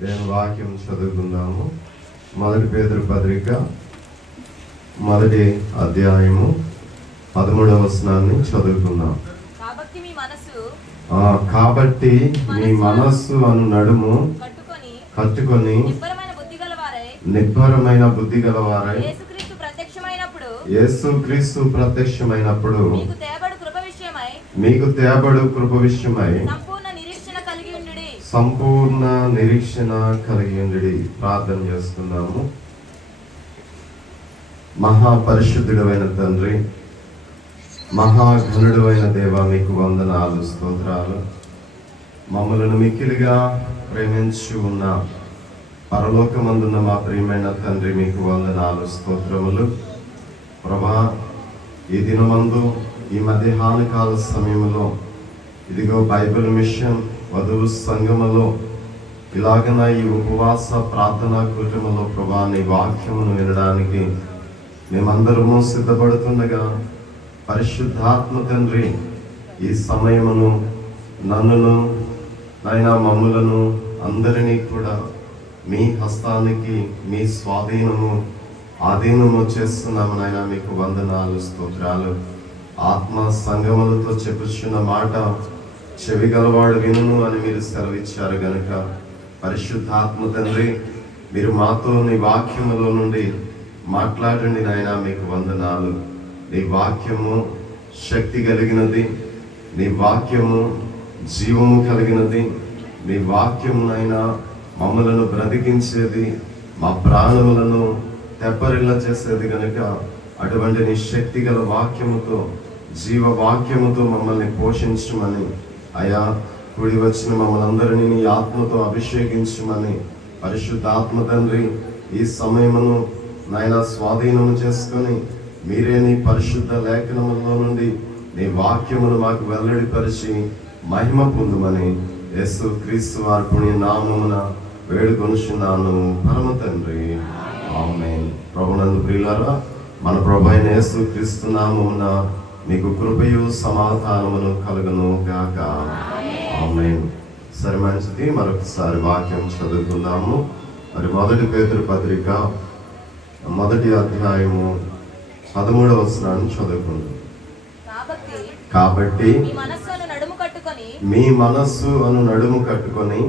దేవుని వాక్యం చదువుకుందాము. మొదటి పేతురు పత్రిక మొదటి అధ్యాయము 13వ వచనాన్ని చదువుకుందాం. కాబట్టి మీ మనస్సు అను నడుము కట్టుకొని నిబ్బరమైన బుద్ధి గలవారై యేసుక్రీస్తు ప్రత్యక్షమైనప్పుడు మీకు తేబడు కృప విషయమై సంపూర్ణ నిరీక్షణ కలిగి ఉండి. ప్రార్థన చేసుకుందాము. మహాపరిశుద్ధుడైన తండ్రి, మహాఘనుడు అయిన దేవ, మీకు వందనాలు, స్తోత్రాలు. మమ్మలను మిక్కిలిగా ప్రేమించి ఉన్న పరలోకమందున్న మా ప్రియమైన తండ్రి, మీకు వందనాలు, స్తోత్రములు. ప్రభా, ఈ దినమందు ఈ మధ్యాహ్న కాల సమయంలో ఇదిగో బైబిల్ మిషన్ వధువు సంఘములో ఇలాగన ఈ ఉపవాస ప్రార్థనా కూటములో ప్రభా నీ వాక్యమును వినడానికి మేమందరము సిద్ధపడుతుండగా పరిశుద్ధాత్మ తండ్రి ఈ సమయమును నన్నును నాయనా మమ్ములను అందరినీ కూడా మీ హస్తానికి మీ స్వాధీనము ఆధీనము చేస్తున్నాము నాయనా. మీకు వందనాలు, స్తోత్రాలు. ఆత్మ సంగములతో చెప్పుచున్న మాట చెవి గలవాడు వినును అని మీరు సెలవిచ్చారు గనుక పరిశుద్ధాత్మ తండ్రి మీరు మాతో నీ వాక్యములో నుండి మాట్లాడండి నాయనా. మీకు వందనాలు. నీ వాక్యము శక్తి కలిగినది, నీ వాక్యము జీవము కలిగినది, నీ వాక్యమునైనా మమ్మలను బ్రతికించేది, మా ప్రాణములను తెప్పరిల్ల చేసేది గనుక అటువంటి నీ శక్తి గల వాక్యముతో జీవ వాక్యముతో మమ్మల్ని పోషించమని, అయా కూడి వచ్చిన మమ్మల్ని అందరినీ నీ ఆత్మతో అభిషేకించమని పరిశుద్ధాత్మ తండ్రి ఈ సమయమును నాయన స్వాధీనము చేసుకొని మీరే నీ పరిశుద్ధ లేఖనములో నుండి నీ వాక్యమును మాకు వెల్లడిపరిచి మహిమ పొందుమని యేసుక్రీస్తు వారి పుణ్య నామమున వేడుకొనుచున్నాను పరమ తండ్రి, ఆమేన్. ప్రభునందు ప్రియులారా, మన ప్రభు అయిన యేసుక్రీస్తు నామమున మీకు కృపయు సమాధానమును కలుగును గాక, ఆమేన్. సరే, మంచిది. మరొకసారి వాక్యం చదువుకుందాము. మరి మొదటి పేతురు పత్రిక మొదటి అధ్యాయము 13వ వచనాన్ని చదువుకుందాం. కాబట్టి మీ మనస్సు అను నడుము కట్టుకొని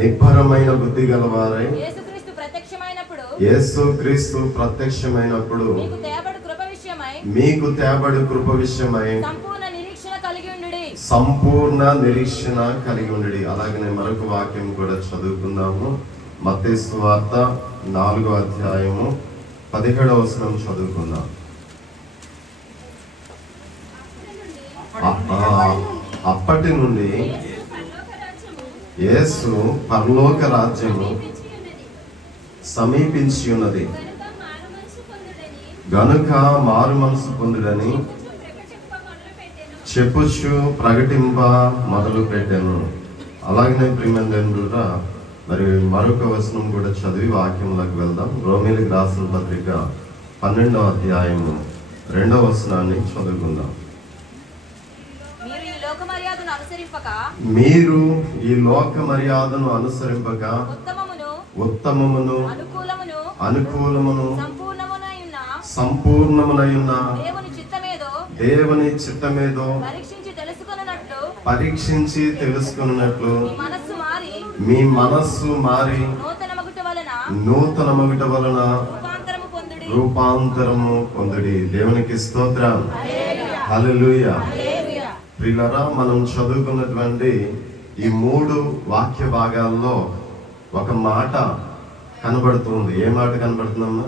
నిబ్బరమైన బుద్ధి గలవారై యేసుక్రీస్తు ప్రత్యక్షమైనప్పుడు మీకు తేబడు కృప విషయమై సంపూర్ణ నిరీక్షణ కలిగి ఉండి. అలాగనే మరొక వాక్యం కూడా చదువుకుందాము. మత్తయి సువార్త 4వ అధ్యాయము 17వ వచనం చదువుకుందాం. అప్పటి నుండి యేసు పరలోక రాజ్యము సమీపించి ఉన్నది గనుక మారు మనసు పొందుడని చెప్పుచు ప్రకటింప మొదలు పెట్టాను. అలాగనే ప్రియమందురా, మరి మరొక వచనం కూడా చదివి వాక్యంలోకి వెళ్దాం. రోమీయులకు రాసిన పత్రిక 12వ అధ్యాయము 2వ వచనాన్ని చదువుకుందాం. మీరు ఈ లోక మర్యాదను అనుసరింపక ఉత్తమమును అనుకూలమును సంపూర్ణమునయున్న దేవుని చిత్తమేదో పరీక్షించి తెలుసుకున్నట్లు మీ మనస్సు మారి నూతన మగుట వలన రూపాంతరము పొందుడి. దేవునికి స్తోత్రం, హల్లెలూయా. ప్రియులారా, మనం చదువుకున్నటువంటి ఈ 3 వాక్య భాగాల్లో ఒక మాట కనబడుతుంది. ఏ మాట కనబడుతుందమ్మా?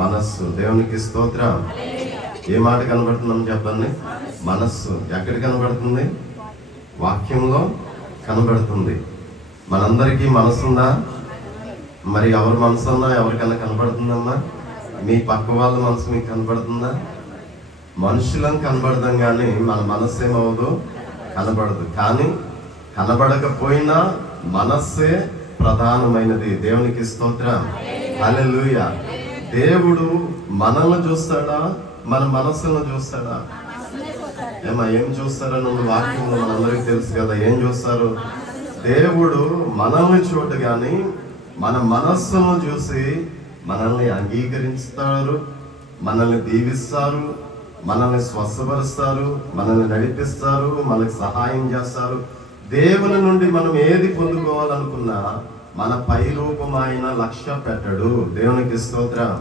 మనస్సు. దేవునికి స్తోత్రం. ఏ మాట కనబడుతుందని చెప్పండి? మనస్సు. ఎక్కడ కనబడుతుంది? వాక్యంలో కనబడుతుంది. మనందరికీ మనసు ఉందా? మరి ఎవరి మనసు అన్నా ఎవరికన్నా కనబడుతుందమ్మా? మీ పక్క వాళ్ళ మనసు మీకు కనబడుతుందా? మనుషులను కనబడదాం కానీ మన మనస్సు ఏమవదు, కనబడదు. కానీ కనబడకపోయినా మనస్సే ప్రధానమైనది. దేవునికి స్తోత్రం, హల్లెలూయా. దేవుడు మనల్ని చూస్తాడా, మన మనస్సును చూస్తాడా? ఏం చూస్తారని వాక్యంలో మనందరికీ తెలుసు కదా. ఏం చూస్తారు? దేవుడు మనల్ని చూడగాని మన మనస్సును చూసి మనల్ని అంగీకరిస్తారు, మనల్ని దీవిస్తారు, మనల్ని స్వస్థపరుస్తారు, మనల్ని నడిపిస్తారు, మనకు సహాయం చేస్తారు. దేవుని నుండి మనం ఏది పొందుకోవాలనుకున్నా మన పై రూపం ఆయన లక్ష్య పెట్టడు. దేవునికి స్తోత్రం.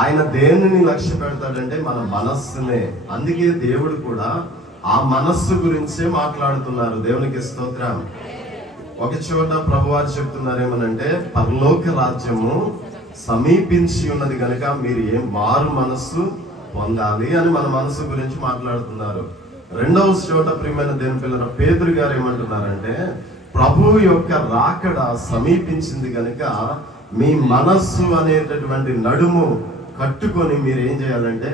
ఆయన దేనిని లక్ష్య పెడతాడంటే మన మనస్సునే. అందుకే దేవుడు కూడా ఆ మనస్సు గురించే మాట్లాడుతున్నారు. దేవునికి స్తోత్రం. ఒక చోట ప్రభువారు చెప్తున్నారు ఏమనంటే, పరలోక రాజ్యము సమీపించి ఉన్నది కనుక మీరు మారు మనస్సు పొందాలి అని మన మనస్సు గురించి మాట్లాడుతున్నారు. రెండవ చోట ప్రియమైన దేవుని పిల్లల పేతురు గారు ఏమంటున్నారంటే, ప్రభు యొక్క రాకడ సమీపించింది కనుక మీ మనస్సు అనేటటువంటి నడుము కట్టుకొని మీరు ఏం చేయాలంటే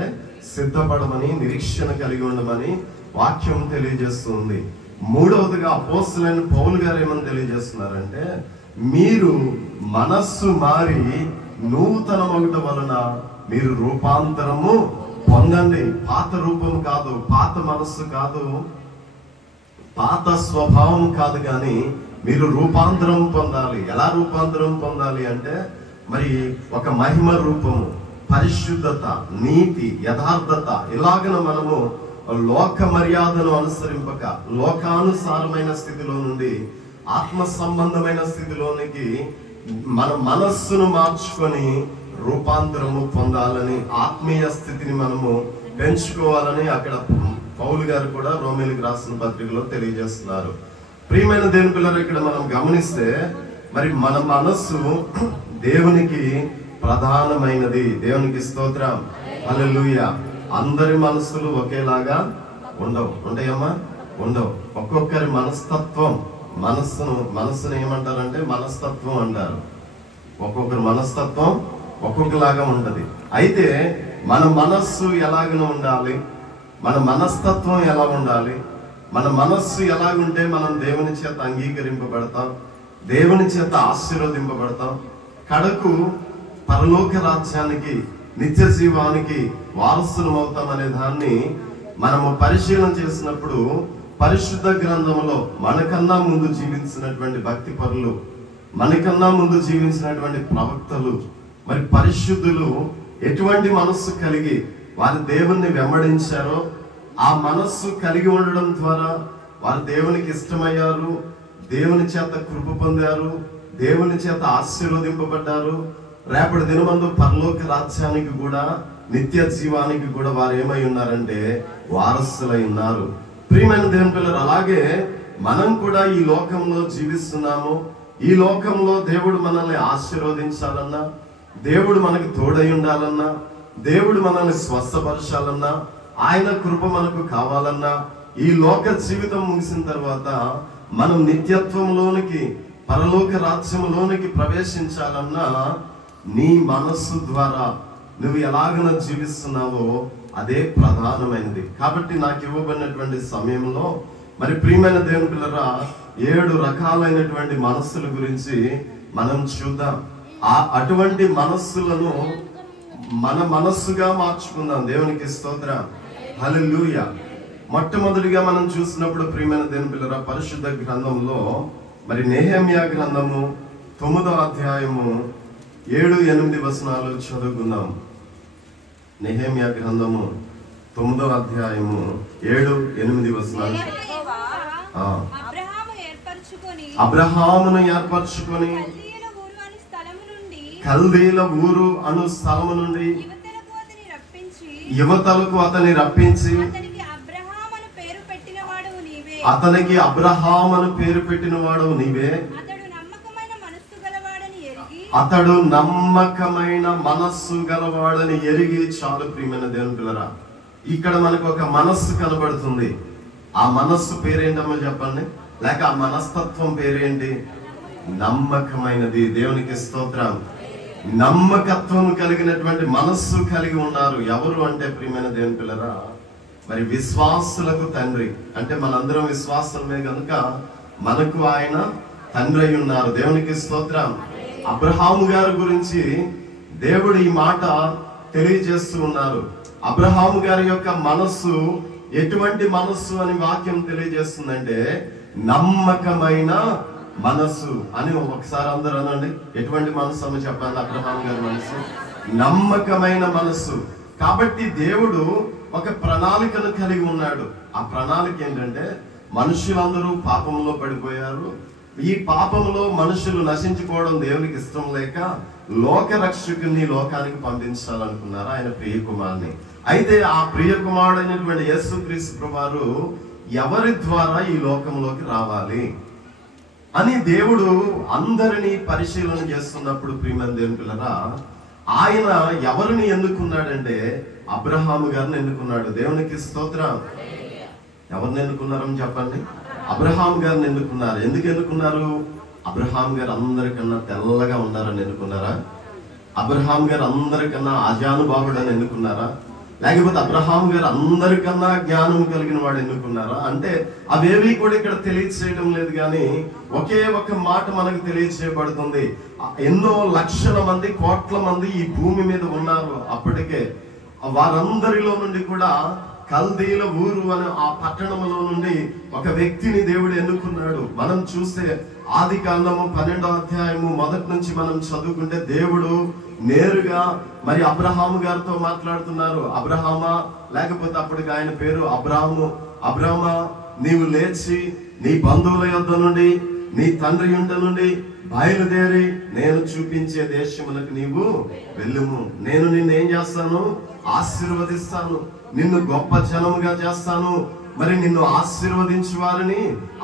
సిద్ధపడమని, నిరీక్షణ కలిగి ఉండమని వాక్యం తెలియజేస్తుంది. మూడవదిగా అపోస్తలుడైన పౌలు గారు ఏమని తెలియజేస్తున్నారంటే, మీరు మనస్సు మారి నూతనమగుట వలన మీరు రూపాంతరము పొందండి. పాత రూపం కాదు, పాత మనస్సు కాదు, పాత స్వభావం కాదు, కానీ మీరు రూపాంతరం పొందాలి. ఎలా రూపాంతరం పొందాలి అంటే, మరి ఒక మహిమ రూపము, పరిశుద్ధత, నీతి, యథార్థత, ఇలాగన మనము లోక మర్యాదను అనుసరింపక లోకానుసారమైన స్థితిలో నుండి ఆత్మ సంబంధమైన స్థితిలోనికి మన మనస్సును మార్చుకొని రూపాంతరము పొందాలని, ఆత్మీయ స్థితిని మనము పెంచుకోవాలని అక్కడ పౌలు గారు కూడా రోమీయులకు రాసిన పత్రికలో తెలియజేస్తున్నారు. ప్రియమైన దేవుని పిల్లలు, ఇక్కడ మనం గమనిస్తే మరి మన మనస్సు దేవునికి ప్రధానమైనది. దేవునికి స్తోత్రం. హల్లెలూయా. అందరి మనస్సులు ఒకేలాగా ఉండవు. ఉంటాయమ్మా? ఉండవు. ఒక్కొక్కరి మనస్తత్వం, మనస్సును ఏమంటారంటే మనస్తత్వం అంటారు. ఒక్కొక్కరి మనస్తత్వం ఒక్కొక్కలాగా ఉంటది. అయితే మన మనస్సు ఎలాగ ఉండాలి, మన మనస్తత్వం ఎలా ఉండాలి, మన మనస్సు ఎలాగుంటే మనం దేవుని చేత అంగీకరింపబడతాం, దేవుని చేత ఆశీర్వదింపబడతాం, కడకు పరలోక రాజ్యానికి, నిత్య జీవానికి వారసులం అవుతాం అనే దాన్ని మనము పరిశీలన చేసినప్పుడు పరిశుద్ధ గ్రంథంలో మనకన్నా ముందు జీవించినటువంటి భక్తి పరులు, మనకన్నా ముందు జీవించినటువంటి ప్రవక్తలు, మరి పరిశుద్ధులు ఎటువంటి మనస్సు కలిగి వారి దేవుణ్ణి వెంబడించారో, ఆ మనస్సు కలిగి ఉండడం ద్వారా వారు దేవునికి ఇష్టమయ్యారు, దేవుని చేత కృప పొందారు, దేవుని చేత ఆశీర్వదింపబడ్డారు. రేపటి దినమందు పరలోక రాజ్యానికి కూడా, నిత్య జీవానికి కూడా వారు ఏమై ఉన్నారంటే వారసులై ఉన్నారు. ప్రియమైన దేవుని పిల్లలు, అలాగే మనం కూడా ఈ లోకంలో జీవిస్తున్నాము. ఈ లోకంలో దేవుడు మనల్ని ఆశీర్వదించాలన్నా, దేవుడు మనకు తోడై ఉండాలన్నా, దేవుడు మనల్ని స్వస్థపరచాలన్నా, ఆయన కృప మనకు కావాలన్నా, ఈ లోక జీవితం ముగిసిన తర్వాత మనం నిత్యత్వంలోనికి, పరలోక రాజ్యంలోనికి ప్రవేశించాలన్నా నీ మనస్సు ద్వారా నువ్వు ఎలాగన జీవిస్తున్నావో అదే ప్రధానమైనది. కాబట్టి నాకు ఇవ్వబడినటువంటి సమయంలో మరి ప్రియమైన దేవుని పిల్లరా 7 రకాలైనటువంటి మనస్సుల గురించి మనం చూద్దాం. అటువంటి మనస్సులను మన మనస్సుగా మార్చుకుందాం. దేవునికి స్తోత్రం. హల్లెలూయా. మొట్టమొదటిగా మనం చూసినప్పుడు ప్రియమైన దేవుని పిల్లరా, పరిశుద్ధ గ్రంథంలో మరి నెహెమ్యా గ్రంథము 9వ అధ్యాయము 7-8 వచనాలు చదువుకుందాం. నెహెమ్యా గ్రంథము 9వ అధ్యాయము 7-8 వచనాలు. అబ్రహామును ఏర్పరచుకొని కల్దీల ఊరు అను స్థలము నుండి యువతలకు అతని రప్పించి అతనికి అబ్రహాము అని పేరు పెట్టిన వాడు నీవే. అతడు నమ్మకమైన మనస్సు గలవాడని ఎరిగి. చాలు ప్రియమైన దేవుని పిల్లరా, ఇక్కడ మనకు ఒక మనస్సు కనబడుతుంది. ఆ మనస్సు పేరేంటమ్మా చెప్పండి, లేక ఆ మనస్తత్వం పేరేంటి? నమ్మకమైనది. దేవునికి స్తోత్రం. నమ్మకత్వం కలిగినటువంటి మనస్సు కలిగి ఉన్నారు. ఎవరు అంటే ప్రియమైన దేవుని పిల్లరా, మరి విశ్వాసులకు తండ్రి. అంటే మనందరం విశ్వాసమే కనుక మనకు ఆయన తండ్రి అయి ఉన్నారు. దేవునికి స్తోత్రం. అబ్రహాము గారి గురించి దేవుడు ఈ మాట తెలియజేస్తూ ఉన్నారు. అబ్రహాము గారి యొక్క మనస్సు ఎటువంటి మనస్సు అని వాక్యం తెలియజేస్తుందంటే, నమ్మకమైన మనసు అని ఒకసారి అందరూ అనండి. ఎటువంటి మనసు అని చెప్పాలి? అబ్రహాం గారి మనసు నమ్మకమైన మనసు. కాబట్టి దేవుడు ఒక ప్రణాళికను కలిగి ఉన్నాడు. ఆ ప్రణాళిక ఏంటంటే మనుషులందరూ పాపంలో పడిపోయారు. ఈ పాపంలో మనుషులు నశించుకోవడం దేవునికి ఇష్టం లేక లోక రక్షకుని లోకానికి పంపించాలనుకున్నారు, ఆయన ప్రియ కుమారుని. అయితే ఆ ప్రియ కుమారుడైనటువంటి యేసుక్రీస్తు ప్రభువారు ఎవరి ద్వారా ఈ లోకంలోకి రావాలి అని దేవుడు అందరినీ పరిశీలన చేస్తున్నప్పుడు, ప్రియమైన దేవుని పిల్లరా, ఆయన ఎవరిని ఎన్నుకున్నాడంటే అబ్రహాము గారిని ఎన్నుకున్నాడు. దేవునికి స్తోత్రం. ఎవరిని ఎన్నుకున్నారని చెప్పండి? అబ్రహాం గారిని ఎన్నుకున్నారు. ఎందుకు ఎన్నుకున్నారు? అబ్రహాం గారు అందరికన్నా తెల్లగా ఉన్నారని ఎన్నుకున్నారా? అబ్రహాం గారు అందరికన్నా ఆజానుబాహుడని ఎన్నుకున్నారా? లేకపోతే అబ్రహాం గారు అందరికన్నా జ్ఞానం కలిగిన వాడు ఎన్నుకున్నారా? అంటే అవేవి కూడా ఇక్కడ తెలియచేయడం లేదు, కానీ ఒకే ఒక మాట మనకు తెలియచేయబడుతుంది. ఎన్నో లక్షల మంది, కోట్ల మంది ఈ భూమి మీద ఉన్నారు. అప్పటికే వారందరిలో నుండి కూడా కల్దీల ఊరు అనే ఆ పట్టణంలో నుండి ఒక వ్యక్తిని దేవుడు ఎన్నుకున్నాడు. మనం చూస్తే ఆది కాండము 12వ అధ్యాయము మొదటి నుంచి మనం చదువుకుంటే దేవుడు నేరుగా మరి అబ్రహాము గారితో మాట్లాడుతున్నారు. అబ్రహామా, లేకపోతే అప్పటికి ఆయన పేరు అబ్రాము, అబ్రామా, నీవు లేచి నీ బంధువుల యొద్ద నుండి, నీ తండ్రి ఇంట నుండి బయలుదేరి నేను చూపించే దేశములకు నీవు వెళ్ళుము. నేను నిన్ను ఏం చేస్తాను? ఆశీర్వదిస్తాను. నిన్ను గొప్ప జనముగా చేస్తాను. మరి నిన్ను ఆశీర్వదించు వారిని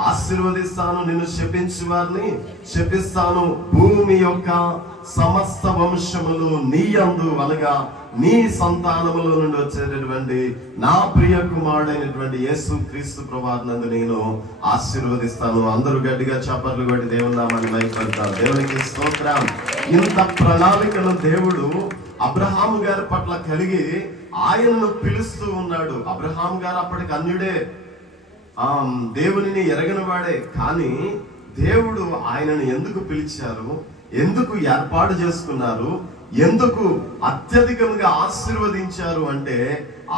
ఆశీర్వదిస్తాను, నిన్ను శపించు వారిని శపిస్తాను. భూమి యొక్క సమస్త వంశములు నీ యందు, అనగా నీ సంతానములో నుండి వచ్చేటటువంటి నా ప్రియ కుమారుడైనటువంటి యేసుక్రీస్తు ప్రభువునందు నేను ఆశీర్వదిస్తాను. అందరూ గట్టిగా చప్పట్లు కొట్టి దేవుని నామాన్ని మహిమపడతారు. దేవునికి స్తోత్రం. ఇంత ప్రణాళికను దేవుడు అబ్రహాము గారి పట్ల కలిగి ఆయనను పిలుస్తూ ఉన్నాడు. అబ్రహాం గారు అప్పటికి అన్యుడే, దేవునిని ఎరగని వాడే. కానీ దేవుడు ఆయనను ఎందుకు పిలిచారు, ఎందుకు ఏర్పాటు చేసుకున్నారు, ఎందుకు అత్యధికంగా ఆశీర్వదించారు అంటే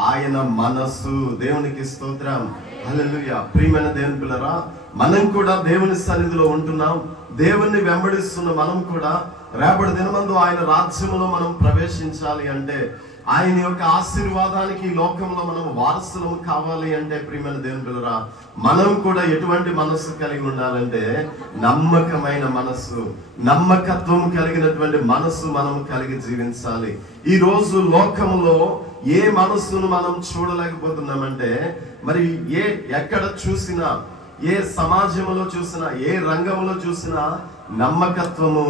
ఆయన మనస్సు. దేవునికి స్తోత్రం. హల్లెలూయా. ప్రియమైన దేవుని పిల్లరా, మనం కూడా దేవుని సన్నిధిలో ఉంటున్నాం, దేవుణ్ణి వెంబడిస్తున్న మనం కూడా రేపటి దినమందు ఆయన రాజ్యంలో మనం ప్రవేశించాలి అంటే, ఆయన యొక్క ఆశీర్వాదానికి లోకంలో మనం వారసులం కావాలి అంటే, ప్రియమైన దేవుని పిల్లరా, మనం కూడా ఎటువంటి మనస్సు కలిగి ఉండాలంటే నమ్మకమైన మనస్సు, నమ్మకత్వం కలిగినటువంటి మనస్సు మనం కలిగి జీవించాలి. ఈ రోజు లోకంలో ఏ మనస్సును మనం చూడలేకపోతున్నామంటే, మరి ఎక్కడ చూసినా, ఏ సమాజంలో చూసినా, ఏ రంగంలో చూసినా నమ్మకత్వము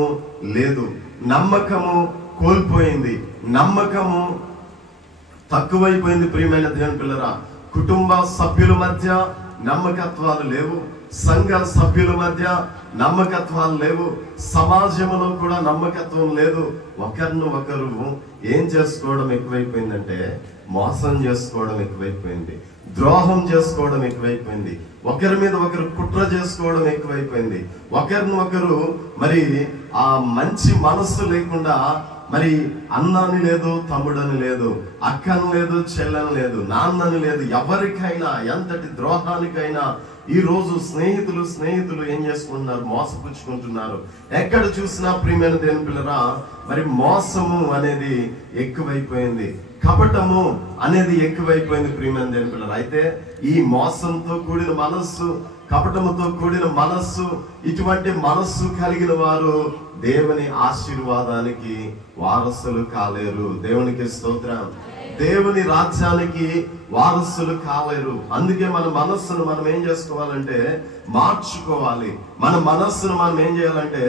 లేదు. నమ్మకము కోల్పోయింది, నమ్మకము తక్కువైపోయింది. ప్రియమైన దేవుని పిల్లరా, కుటుంబ సభ్యుల మధ్య నమ్మకత్వాలు లేవు, సంఘ సభ్యుల మధ్య నమ్మకత్వాలు లేవు, సమాజంలో కూడా నమ్మకత్వం లేదు. ఒకరిని ఒకరు ఏం చేసుకోవడం ఎక్కువైపోయిందంటే మోసం చేసుకోవడం ఎక్కువైపోయింది, ద్రోహం చేసుకోవడం ఎక్కువైపోయింది, ఒకరి మీద ఒకరు కుట్ర చేసుకోవడం ఎక్కువైపోయింది, ఒకరిని ఒకరు మరి ఆ మంచి మనస్సు లేకుండా, మరి అన్నని లేదు, తమ్ముడని లేదు, అక్కని లేదు, చెల్లని లేదు, నాన్నని లేదు, ఎవరికైనా ఎంతటి ద్రోహానికైనా ఈ రోజు స్నేహితులు ఏం చేసుకుంటున్నారు? మోసపుచ్చుకుంటున్నారు. ఎక్కడ చూసినా ప్రియమైన దేవుని పిల్లరా, మరి మోసము అనేది ఎక్కువైపోయింది, కపటము అనేది ఎక్కువైపోయింది. ప్రియమైన దేవుని పిల్లరా, అయితే ఈ మోసంతో కూడిన మనస్సు, కపటముతో కూడిన మనస్సు, ఇటువంటి మనస్సు కలిగిన వారు దేవుని ఆశీర్వాదానికి వారసులు కాలేరు. దేవునికి స్తోత్రం. దేవుని రాజ్యానికి వారసులు కాలేరు. అందుకే మన మనస్సును మనం ఏం చేసుకోవాలంటే మార్చుకోవాలి. మన మనస్సును మనం ఏం చేయాలంటే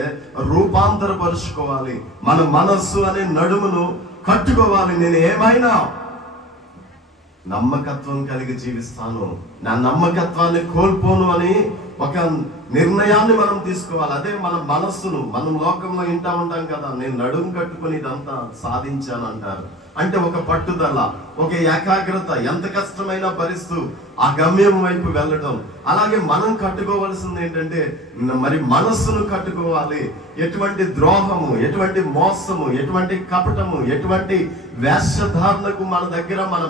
రూపాంతరపరుచుకోవాలి. మన మనస్సు అనే నడుమును కట్టుకోవాలి. నేను ఏమైనా నమ్మకత్వం కలిగి జీవిస్తాను, నా నమ్మకత్వాన్ని కోల్పోను అని ఒక నిర్ణయాన్ని మనం తీసుకోవాలి. అదే మన మనస్సును, మనం లోకంలో వింటా ఉంటాం కదా, నేను నడుము కట్టుకుని ఇదంతా సాధించాను అంటారు. అంటే ఒక పట్టుదల, ఒక ఏకాగ్రత, ఎంత కష్టమైనా భరిస్తూ ఆ గమ్యం వైపు వెళ్ళడం. అలాగే మనం కట్టుకోవాల్సింది ఏంటంటే మరి మనస్సును కట్టుకోవాలి. ఎటువంటి ద్రోహము, ఎటువంటి మోసము, ఎటువంటి కపటము, ఎటువంటి వేషధారణకు మన దగ్గర, మన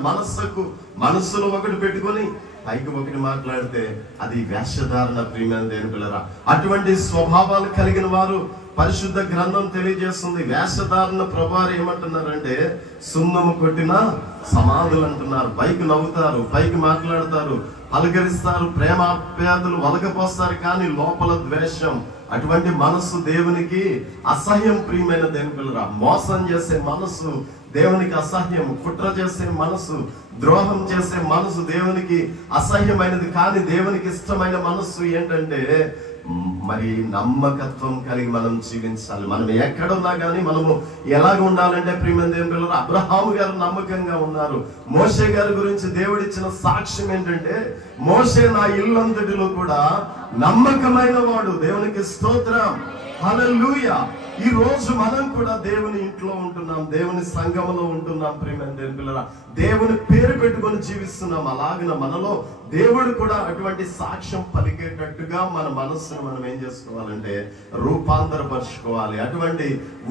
మనస్సులో ఒకటి పెట్టుకొని పైకి ఒకటి మాట్లాడితే అది వేషధారణ. ప్రియమైన దేవుని పిల్లరా, అటువంటి స్వభావాలు కలిగిన వారు పరిశుద్ధ గ్రంథం తెలియజేస్తుంది. వేషధారణ ప్రభువారు ఏమంటున్నారంటే సున్నము కొట్టిన సమాధులు అంటున్నారు. పైకి నవ్వుతారు, పైకి మాట్లాడతారు, పలకరిస్తారు, ప్రేమాప్యాదులు వలకపోస్తారు, కానీ లోపల ద్వేషం. అటువంటి మనస్సు దేవునికి అసహ్యం. ప్రియమైన దేవుని పిల్లరా, మోసం చేసే మనస్సు దేవునికి అసహ్యం. కుట్ర చేసే మనసు, ద్రోహం చేసే మనసు దేవునికి అసహ్యమైనది. కానీ దేవునికి ఇష్టమైన మనస్సు ఏంటంటే మరి నమ్మకత్వం కలిగి మనం జీవించాలి. మనం ఎక్కడున్నా కానీ మనము ఎలాగ ఉండాలంటే ప్రియమైన దేవుని పిల్లలు, అబ్రహాము గారు నమ్మకంగా ఉన్నారు. మోషే గారి గురించి దేవుడిచ్చిన సాక్ష్యం ఏంటంటే మోషే నా ఇల్లంతటిలో కూడా నమ్మకమైన వాడు. దేవునికి స్తోత్రం, హల్లెలూయా. ఈ రోజు మనం కూడా దేవుని ఇంట్లో ఉంటున్నాం, దేవుని సంఘములో ఉంటున్నాం. ప్రియమైన దేవుని పిల్లరా, దేవుని పేరు పెట్టుకొని జీవిస్తున్నాం. అలాగిన మనలో దేవుడు కూడా అటువంటి సాక్ష్యం పలికేటట్టుగా మన మనస్సును మనం ఏం చేసుకోవాలంటే రూపాంతరపరుచుకోవాలి. అటువంటి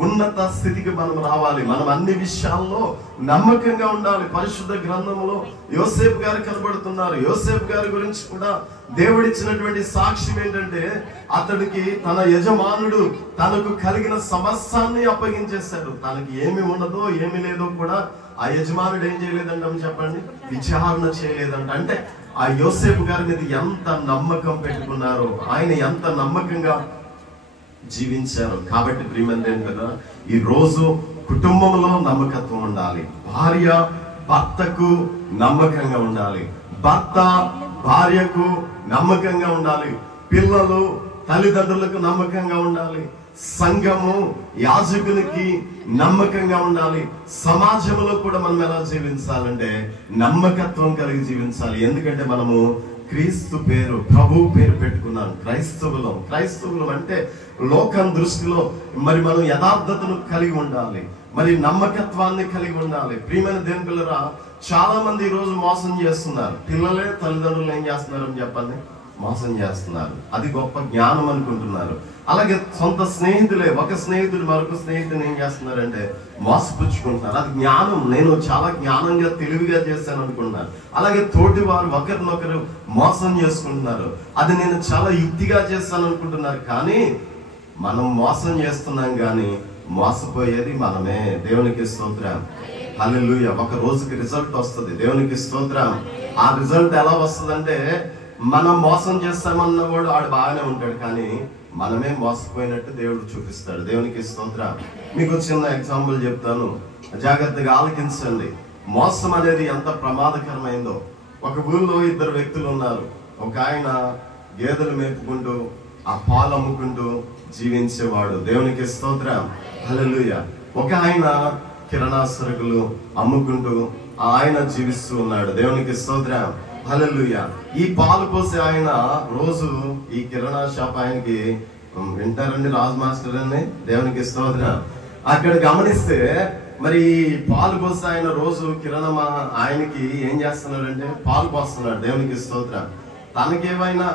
ఉన్నత స్థితికి మనం రావాలి. మనం అన్ని విషయాల్లో నమ్మకంగా ఉండాలి. పరిశుద్ధ గ్రంథంలో యోసేపు గారు కనబడుతున్నారు. యోసేపు గారి గురించి కూడా దేవుడిచ్చినటువంటి సాక్ష్యం ఏంటంటే అతడికి తన యజమానుడు తనకు కలిగిన సమస్తాన్ని అప్పగించేశాడు. తనకి ఏమి ఉన్నదో ఏమి లేదో కూడా ఆ యజమానుడు ఏం చేయలేదంట చెప్పండి, విచారణ చేయలేదంట. అంటే ఆ యోసేపు గారి మీద ఎంత నమ్మకం పెట్టుకున్నారో, ఆయన ఎంత నమ్మకంగా జీవించారు. కాబట్టి ప్రియమైన కదా, ఈ రోజు కుటుంబంలో నమ్మకత్వం ఉండాలి. భార్య భర్తకు నమ్మకంగా ఉండాలి, భర్త భార్యకు నమ్మకంగా ఉండాలి, పిల్లలు తల్లిదండ్రులకు నమ్మకంగా ఉండాలి, సంఘము యాజకునికి నమ్మకంగా ఉండాలి. సమాజంలో కూడా మనం ఎలా జీవించాలంటే నమ్మకత్వం కలిగి జీవించాలి. ఎందుకంటే మనము క్రీస్తు పేరు, ప్రభు పేరు పెట్టుకున్నాం. క్రైస్తవులం అంటే లోకం దృష్టిలో మరి మనం యథార్థతను కలిగి ఉండాలి, మరి నమ్మకత్వాన్ని కలిగి ఉండాలి. ప్రియమైన దేవుని పిల్లరా, చాలా మంది ఈ రోజు మోసం చేస్తున్నారు. పిల్లలే తల్లిదండ్రులు ఏం చేస్తున్నారని చెప్పండి, మోసం చేస్తున్నారు. అది గొప్ప జ్ఞానం అనుకుంటున్నారు. అలాగే సొంత స్నేహితులే, ఒక స్నేహితుడు మరొక స్నేహితుని ఏం చేస్తున్నారంటే మోసపుచ్చుకుంటున్నారు. అది జ్ఞానం, నేను చాలా జ్ఞానంగా తెలివిగా చేశాను అనుకుంటున్నారు. అలాగే తోటి వారు ఒకరినొకరు మోసం చేసుకుంటున్నారు. అది నేను చాలా యుక్తిగా చేస్తాను అనుకుంటున్నారు. కానీ మనం మోసం చేస్తున్నాం, కానీ మోసపోయేది మనమే. దేవునికి స్తోత్రం, హల్లెలూయా. ఒక రోజుకి రిజల్ట్ వస్తుంది. దేవునికి స్తోత్రం. ఆ రిజల్ట్ ఎలా వస్తుందంటే మనం మోసం చేస్తామన్న వాడు ఆడు బాగానే ఉంటాడు, కానీ మనమే మోసపోయినట్టు దేవుడు చూపిస్తాడు. దేవునికి స్తోత్రం. మీకు చిన్న ఎగ్జాంపుల్ చెప్తాను, జాగ్రత్తగా ఆలకించండి. మోసం అనేది ఎంత ప్రమాదకరమైందో. ఒక ఊళ్ళో ఇద్దరు వ్యక్తులు ఉన్నారు. ఒక ఆయన గేదెలు మేపుకుంటూ ఆ పాలు అమ్ముకుంటూ జీవించేవాడు. దేవునికి స్తోత్రం, హల్లెలూయా. ఒక ఆయన కిరాణా సరుకులు అమ్ముకుంటూ ఆయన జీవిస్తూ ఉన్నాడు. దేవునికి స్తోత్రం, హల్లెలూయా. ఈ పాలు పోసే ఆయన రోజు ఈ కిరాణా షాప్ ఆయనకి వింటారండి, రాజు మాస్టర్ అని. దేవునికి స్తోత్రం. అక్కడ గమనిస్తే మరి పాలు పోసే ఆయన రోజు కిరాణా ఆయనకి ఏం చేస్తున్నాడంటే పాలు పోస్తున్నాడు. దేవునికి స్తోత్రం. తనకేమైనా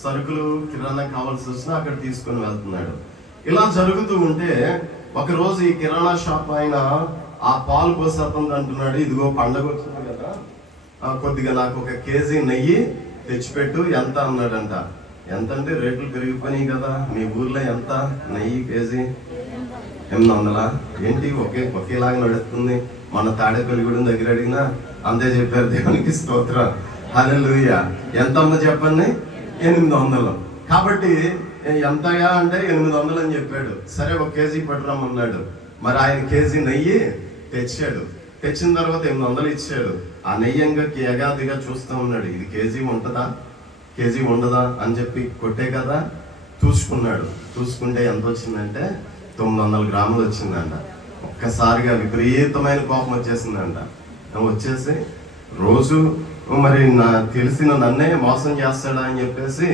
సరుకులు కిరాణా కావాల్సి వచ్చినా అక్కడ తీసుకొని వెళ్తున్నాడు. ఇలా జరుగుతూ ఉంటే ఒక రోజు ఈ కిరాణా షాప్ ఆయన ఆ పాలు పోసే అతను అంటున్నాడు, ఇదిగో పండగ వచ్చింది కదా, కొద్దిగా నాకు 1 కేజీ నెయ్యి తెచ్చిపెట్టు. ఎంత అన్నాడంట. ఎంత అంటే రేట్లు పెరిగిపోయినాయి కదా, మీ ఊర్లో ఎంత నెయ్యి కేజీ? 800. ఏంటి ఒకేలాగా నడుస్తుంది? మన తాడేపల్లిగూడెం దగ్గర అడిగినా అంతే చెప్పారు. దేవునికి స్తోత్రం, హల్లెలూయా. ఎంత అమ్మ చెప్పండి? 800. కాబట్టి ఎంతగా అంటే 800 అని చెప్పాడు. సరే 1 కేజీ పట్టురమ్మన్నాడు. మరి ఆయన కేజీ నెయ్యి తెచ్చాడు. తెచ్చిన తర్వాత 800 ఇచ్చాడు. ఆ నెయ్యంగా యగాదిగా చూస్తూ ఉన్నాడు. ఇది కేజీ ఉంటుందా, కేజీ ఉండదా అని చెప్పి కొట్టే కదా చూసుకున్నాడు. చూసుకుంటే ఎంత వచ్చిందంటే 900 గ్రాములు వచ్చిందంట. ఒక్కసారిగా విపరీతమైన కోపం వచ్చేసిందంట. వచ్చేసి రోజు మరి తెలిసిన నన్నే మోసం చేస్తాడా అని చెప్పేసి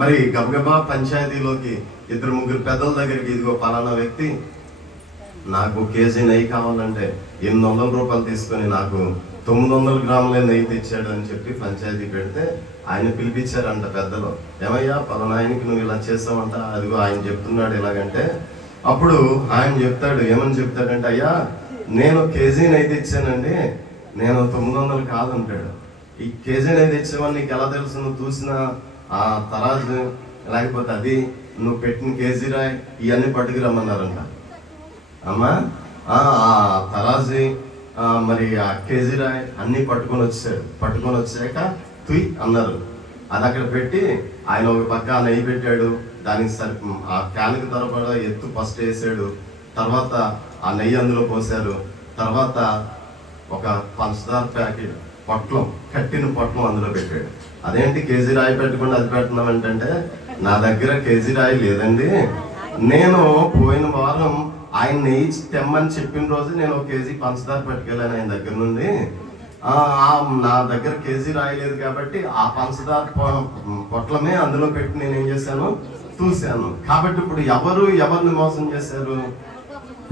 మరి గబగబా పంచాయతీలోకి 2-3 పెద్దల దగ్గరికి, ఇదిగో పలానా వ్యక్తి నాకు కేజీ నెయ్యి కావాలంటే 800 రూపాయలు తీసుకొని నాకు 900 గ్రాములే నెయ్యి తెచ్చాడు అని చెప్పి పంచాయతీ పెడితే ఆయన పిలిపించారంట పెద్దలు. ఏమయ్యా పలానా ఆయనకి నువ్వు ఇలా చేసావంట, అదిగో ఆయన చెప్తున్నాడు ఎలాగంటే. అప్పుడు ఆయన చెప్తాడు, ఏమని చెప్తాడంటే, అయ్యా నేను కేజీ నెయ్యి తెచ్చానండి, నేను 900 కాదంటాడు. ఈ కేజీ అనేది తెచ్చావని నీకు ఎలా తెలుసు? నువ్వు చూసిన ఆ తరాజు లేకపోతే అది నువ్వు పెట్టిన కేజీ రాయి ఇవన్నీ పట్టుకురమ్మన్నారంట. అమ్మా ఆ తరాజు మరి ఆ కేజీ రాయి అన్ని పట్టుకొని వచ్చాక తుయ్ అన్నారు. అది అక్కడ పెట్టి ఆయన ఒక పక్క నెయ్యి పెట్టాడు, దానికి ఆ క్యాన్కి తరపడ ఎత్తు ఫస్ట్ వేసాడు, తర్వాత ఆ నెయ్యి అందులో పోసారు, తర్వాత ఒక పంచదార ప్యాకెట్ పొట్లం కట్టిన పొట్లం అందులో పెట్టాడు. అదేంటి కేజీ రాయి పెట్టుకుని అది పెడుతున్నాం ఏంటంటే, నా దగ్గర కేజీ రాయి లేదండి, నేను పోయిన వారం ఆయన నెయ్యి తెమ్మని చెప్పిన రోజు నేను 1 కేజీ పంచదార పట్టుకెళ్ళాను ఆయన దగ్గర నుండి, నా దగ్గర కేజీ రాయలేదు కాబట్టి ఆ పంచదార పొట్లమే అందులో పెట్టి నేను ఏం చేశాను, చూశాను. కాబట్టి ఇప్పుడు ఎవరిని మోసం చేశారు?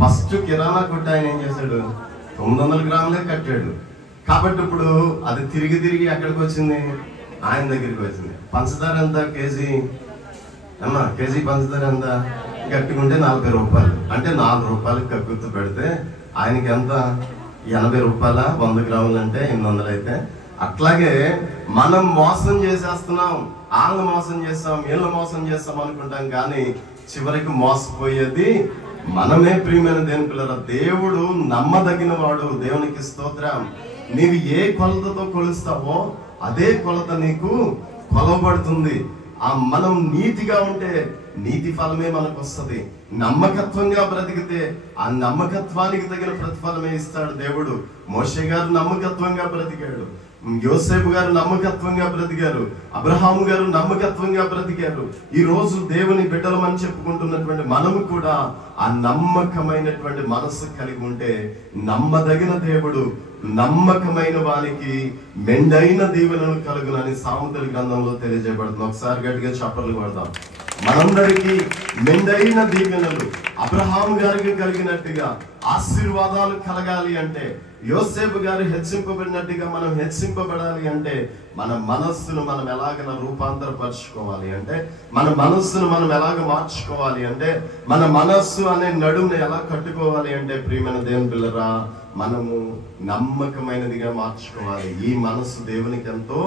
ఫస్ట్ కిరాణా కొట్టు ఆయన ఏం చేశాడు, 900 గ్రాములే కట్టాడు. కాబట్టి ఇప్పుడు అది తిరిగి ఎక్కడికి వచ్చింది? ఆయన దగ్గరికి వచ్చింది. పంచదార ఎంత కేజీ అమ్మా? కేజీ పంచదార ఎంత? కట్టుకుంటే 40 రూపాయలు. అంటే 4 రూపాయలకి కక్కుర్తు పెడితే ఆయనకి ఎంత? 80 రూపాయల 100 గ్రాములు అంటే 800 అయితే. అట్లాగే మనం మోసం చేసేస్తున్నాం, వాళ్ళని మోసం చేస్తాం, వీళ్ళని మోసం చేస్తాం అనుకుంటాం, కానీ చివరికి మోసపోయేది మనమే. ప్రియమైన దేవుని పిల్లరా, దేవుడు నమ్మదగిన వాడు. దేవునికి స్తోత్రం. నీవు ఏ కొలతతో కొలుస్తావో అదే కొలత నీకు కొలవబడుతుంది. మనం నీతిగా ఉంటే నీతి ఫలమే మనకు వస్తుంది. నమ్మకత్వంగా బ్రతికితే ఆ నమ్మకత్వానికి తగిన ప్రతిఫలమే ఇస్తాడు దేవుడు. మోషే గారు నమ్మకత్వంగా బ్రతికాడు, యోసేపు గారు నమ్మకత్వంగా బ్రతికారు, అబ్రహాము గారు నమ్మకత్వంగా బ్రతికారు. ఈ రోజు దేవుని బిడ్డలమని చెప్పుకుంటున్నటువంటి మనము కూడా ఆ నమ్మకమైనటువంటి మనస్సు కలిగి ఉంటే నమ్మదగిన దేవుడు నమ్మకమైన వారికి మెండైన దీవెనలు కలుగునని సామెతల గ్రంథంలో తెలియజేయబడుతుంది. ఒకసారి గట్టిగా చప్పట్లు కొడదాం. మనందరికీ మెండైన దీవెనలు అబ్రహాము గారికి కలిగినట్టుగా ఆశీర్వాదాలు కలగాలి అంటే, యోసేపు గారు హెచ్చింపబడినట్టుగా మనం హెచ్చింపబడాలి అంటే, మన మనస్సును మనం ఎలాగ రూపాంతరపరచుకోవాలి అంటే, మన మనస్సును మనం ఎలాగ మార్చుకోవాలి అంటే, మన మనస్సు అనే నడుమును ఎలా కట్టుకోవాలి అంటే, ప్రియమైన దేవుని పిల్లరా, మనము నమ్మకమైనదిగా మార్చుకోవాలి. ఈ మనస్సు దేవునికి ఎంతో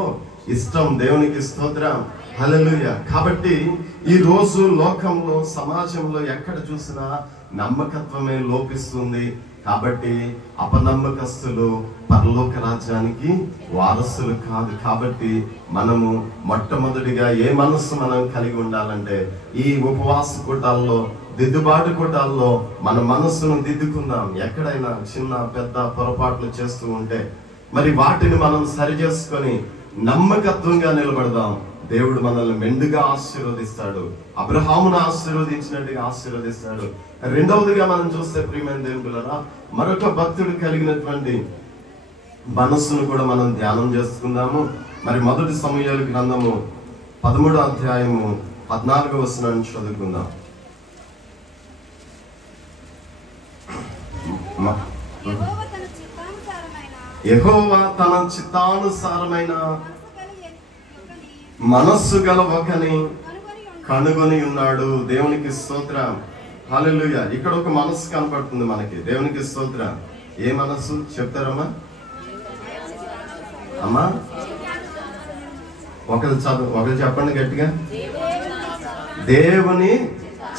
ఇష్టం. దేవునికి స్తోత్రం. హల్లెలూయా. కాబట్టి ఈ రోజు లోకంలో సమాజంలో ఎక్కడ చూసినా నమ్మకత్వమే లోపిస్తుంది. కాబట్టి అపనమ్మకస్తులు పరలోక రాజ్యానికి వారసులు కాదు. కాబట్టి మనము మొట్టమొదటిగా ఏ మనస్సు మనం కలిగి ఉండాలంటే, ఈ ఉపవాస కూటాల్లో దిద్దుబాటు కూటాల్లో మన మనస్సును దిద్దుకుందాం. ఎక్కడైనా చిన్న పెద్ద పొరపాట్లు చేస్తూ ఉంటే మరి వాటిని మనం సరి చేసుకొని నమ్మకత్వంగా నిలబడదాం. దేవుడు మనల్ని మెండుగా ఆశీర్వదిస్తాడు. అబ్రహామును ఆశీర్వదించినట్టుగా ఆశీర్వదిస్తాడు. రెండవదిగా మనం చూస్తే ప్రియమైన దేవుని పిల్లరా, మరొక భక్తుడు కలిగినటువంటి మనస్సును కూడా మనం ధ్యానం చేసుకుందాము. మరి మొదటి సమూయేలు గ్రంథము 13వ అధ్యాయము 14వ వచనాన్ని చదువుకుందాం. యెహోవా తన చిత్తానుసారమైన మనస్సు గల ఒకని కనుగొని ఉన్నాడు. దేవునికి స్తోత్రం. హల్లెలూయా. ఇక్కడ ఒక మనస్సు కనపడుతుంది మనకి. దేవునికి స్తోత్రం. ఏ మనస్సు చెప్తారమ్మా? అమ్మా ఒకరు చెప్పండి గట్టిగా. దేవుని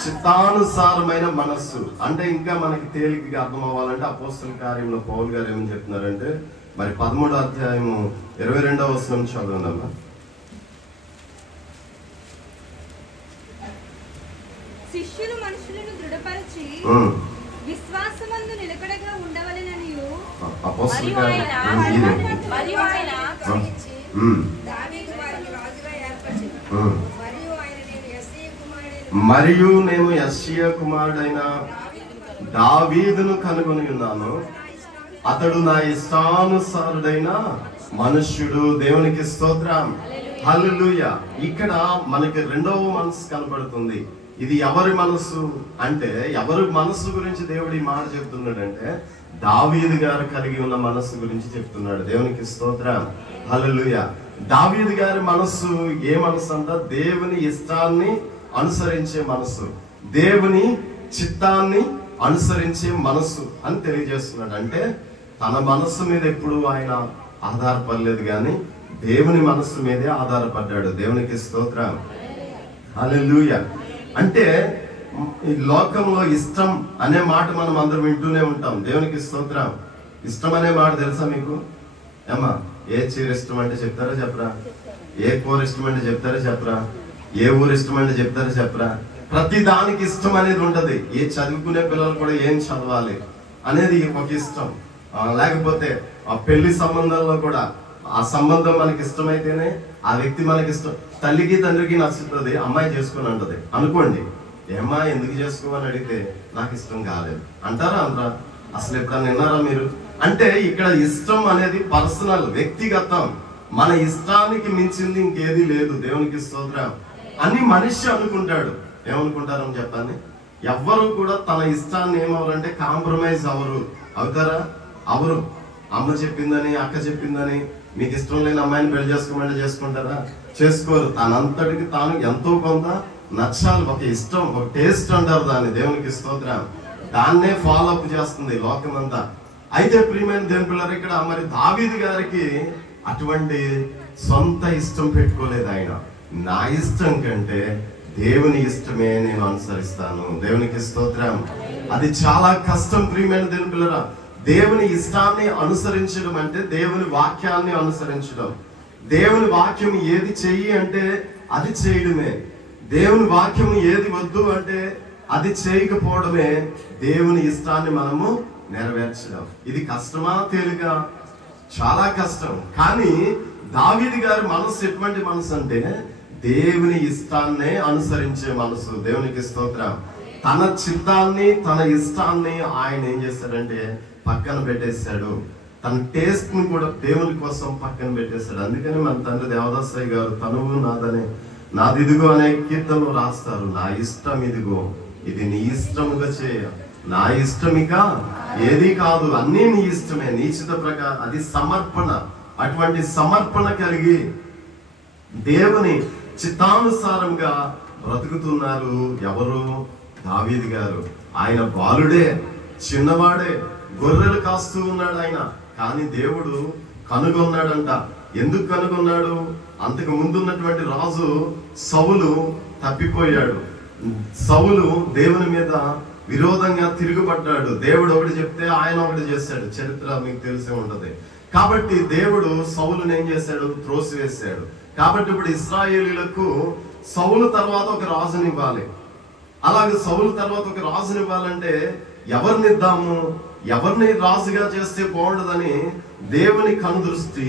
చిత్తానుసారమైన మనస్సు అంటే, ఇంకా మనకి తేలికగా అర్థం అవ్వాలంటే అపోస్తల కార్యంలో పౌలు గారు ఏమని చెప్తున్నారంటే, మరి 13వ అధ్యాయము 22వ వచనం చదవండి. శిష్యులు మనుషులను దృఢపరిచి విశ్వాసమందు నిలకడగా ఉండవలెననియు అపోస్తల మరియు నేను యెష్షయా కుమారుడైన దావీదును కనుగొని ఉన్నాను. అతడు నా ఇష్టానుసారుడైన మనుష్యుడు. దేవునికి స్తోత్రం. హల్లెలూయా. ఇక్కడ మనకి రెండవ మనసు కనబడుతుంది. ఇది ఎవరి మనసు అంటే, ఎవరి మనసు గురించి దేవుడు ఈ మాట చెప్తున్నాడంటే, దావీదు గారు కలిగి ఉన్న మనస్సు గురించి చెప్తున్నాడు. దేవునికి స్తోత్రం. హల్లెలూయా. దావీదు గారి మనస్సు ఏ మనసు అంట? దేవుని ఇష్టాన్ని అనుసరించే మనస్సు, దేవుని చిత్తాన్ని అనుసరించే మనస్సు అని తెలియజేస్తున్నాడు. అంటే తన మనస్సు మీద ఎప్పుడు ఆయన ఆధారపడలేదు, కానీ దేవుని మనస్సు మీదే ఆధారపడ్డాడు. దేవునికి స్తోత్రం, హల్లెలూయా. అంటే ఈ లోకంలో ఇష్టం అనే మాట మనం అందరం వింటూనే ఉంటాం. దేవునికి స్తోత్రం. ఇష్టం అనే మాట తెలుసా మీకు? ఏమా, ఏ చీర ఇష్టం అంటే చెప్తారా చెప్పరా? ఏ కూర ఇష్టం అంటే చెప్తారా చెప్పరా? ఏ ఊరు ఇష్టం అంటే చెప్తారా చెప్పరా? ప్రతి దానికి ఇష్టం అనేది ఉంటది. ఏ చదువుకునే పిల్లలు కూడా ఏం చదవాలి అనేది ఒక ఇష్టం. లేకపోతే ఆ పెళ్లి సంబంధంలో కూడా ఆ సంబంధం మనకి ఇష్టమైతేనే ఆ వ్యక్తి మనకి ఇష్టం. తల్లికి తండ్రికి నచ్చుతుంది, అమ్మాయి చేసుకుని అంటది అనుకోండి. ఏమ్మా ఎందుకు చేసుకోమని అడిగితే నాకు ఇష్టం కాలేదు అంటారా? అనరా? అసలు ఎప్పుడన్నా విన్నారా మీరు? అంటే ఇక్కడ ఇష్టం అనేది పర్సనల్, వ్యక్తిగతం. మన ఇష్టానికి మించింది ఇంకేది లేదు. దేవునికి స్తోత్రం అని మనిషి అనుకుంటాడు. ఏమనుకుంటారని చెప్పండి? ఎవ్వరు కూడా తన ఇష్టాన్ని ఏమవరంటే కాంప్రమైజ్ అవుతారా? అవరు. అమ్మ చెప్పిందని, అక్క చెప్పిందని మీకు ఇష్టం లేని అమ్మాయిని పెళ్లి చేసుకోమంటే చేసుకుంటారా? చేసుకోరు. తనంతటికి తాను ఎంతో కొంత నచ్చాలి. ఒక ఇష్టం, ఒక టేస్ట్ అంటారు దాన్ని. దేవునికి స్తోత్రం. దాన్నే ఫాలో అప్ చేస్తుంది లోకమంతా. అయితే ప్రియమైన దేవుని పిల్లలు, ఇక్కడ మరి దావీదు గారికి అటువంటి సొంత ఇష్టం పెట్టుకోలేదు ఆయన. నా ఇష్టం కంటే దేవుని ఇష్టమే నేను అనుసరిస్తాను. దేవునికి స్తోత్రం. అది చాలా కష్టం ప్రియమైన దేవుని పిల్లరా. దేవుని ఇష్టాన్ని అనుసరించడం అంటే దేవుని వాక్యాన్ని అనుసరించడం. దేవుని వాక్యం ఏది చెయ్యి అంటే అది చేయడమే. దేవుని వాక్యం ఏది వద్దు అంటే అది చేయకపోవడమే దేవుని ఇష్టాన్ని మనము నెరవేర్చడం. ఇది కష్టమా తేలిక? చాలా కష్టం. కానీ దావీదు గారి మనసు ఎటువంటి మనసు అంటే దేవుని ఇష్టాన్నే అనుసరించే మనసు. దేవునికి స్తోత్రం. తన చిత్తాన్ని, తన ఇష్టాన్ని ఆయన ఏం చేశాడంటే పక్కన పెట్టేశాడు. తన టేస్ట్ ని కూడా దేవుని కోసం పక్కన పెట్టేశాడు. అందుకని మన తండ్రి దేవదాసయ్య గారు తనువు నాదిదిగో అనే కీర్తనలు రాస్తారు. నా ఇష్టం ఇదిగో, ఇది నీ ఇష్టముగా చేయ, నా ఇష్టమిక ఏది కాదు, అన్నీ నీ ఇష్టమే, నీ చిత్త ప్రకారం. అది సమర్పణ. అటువంటి సమర్పణ కలిగి దేవుని చిత్తానుసారంగా బ్రతుకుతున్నారు ఎవరు? దావీదు గారు. ఆయన బాలుడే, చిన్నవాడే, గొర్రెలు కాస్తూ ఉన్నాడు ఆయన. కానీ దేవుడు కనుగొన్నాడంట. ఎందుకు కనుగొన్నాడు? అంతకు ముందున్నటువంటి రాజు సౌలు తప్పిపోయాడు. సౌలు దేవుని మీద విరోధంగా తిరుగుబడ్డాడు. దేవుడు ఒకటి చెప్తే ఆయన ఒకటి చేశాడు. చరిత్ర మీకు తెలిసే ఉంటది. కాబట్టి దేవుడు సౌలుని ఏం చేశాడు? త్రోసివేశాడు. కాబట్టి ఇప్పుడు ఇశ్రాయేలీయులకు సౌలు తర్వాత ఒక రాజునివ్వాలి. అలాగే సౌలు తర్వాత ఒక రాజునివ్వాలంటే ఎవరినిద్దాము, ఎవరిని రాజుగా చేస్తే బాగుండదని దేవుని కనుదృష్టి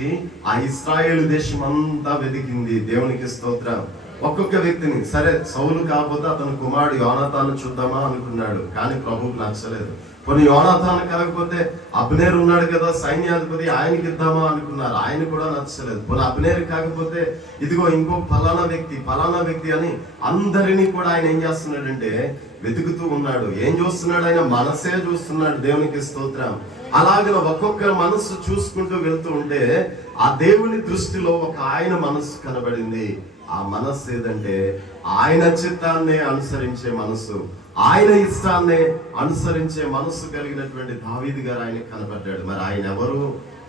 ఆ ఇశ్రాయేలు దేశం అంతా వెతికింది. దేవునికి స్తోత్రం. ఒక్కొక్క వ్యక్తిని, సరే సౌలు కాకపోతే అతని కుమారుడు యోనాతాను చూద్దామా అనుకున్నాడు. కానీ ప్రభువుకు నచ్చలేదు. కొన్ని యోనాతాను కాకపోతే అబ్నేరు ఉన్నాడు కదా సైన్యాధిపతి, ఆయనకి ఇద్దామా అనుకున్నారు. ఆయన కూడా నచ్చలేదు. కొన్ని అబ్నేరు కాకపోతే ఇదిగో ఇంకో ఫలానా వ్యక్తి అని అందరినీ కూడా ఆయన ఏం చేస్తున్నాడంటే వెతుకుతూ ఉన్నాడు. ఏం చూస్తున్నాడు? ఆయన మనసే చూస్తున్నాడు. దేవునికి స్తోత్రం. అలాగే ఒక్కొక్క మనస్సు చూసుకుంటూ వెళ్తూ ఉంటే ఆ దేవుని దృష్టిలో ఒక ఆయన మనస్సు కనబడింది. ఆ మనస్సు ఏదంటే ఆయన చిత్తాన్ని అనుసరించే మనస్సు, ఆయన ఇష్టాన్ని అనుసరించే మనస్సు కలిగినటువంటి దావీదు గారు ఆయన కనబడ్డాడు. మరి ఆయన ఎవరు?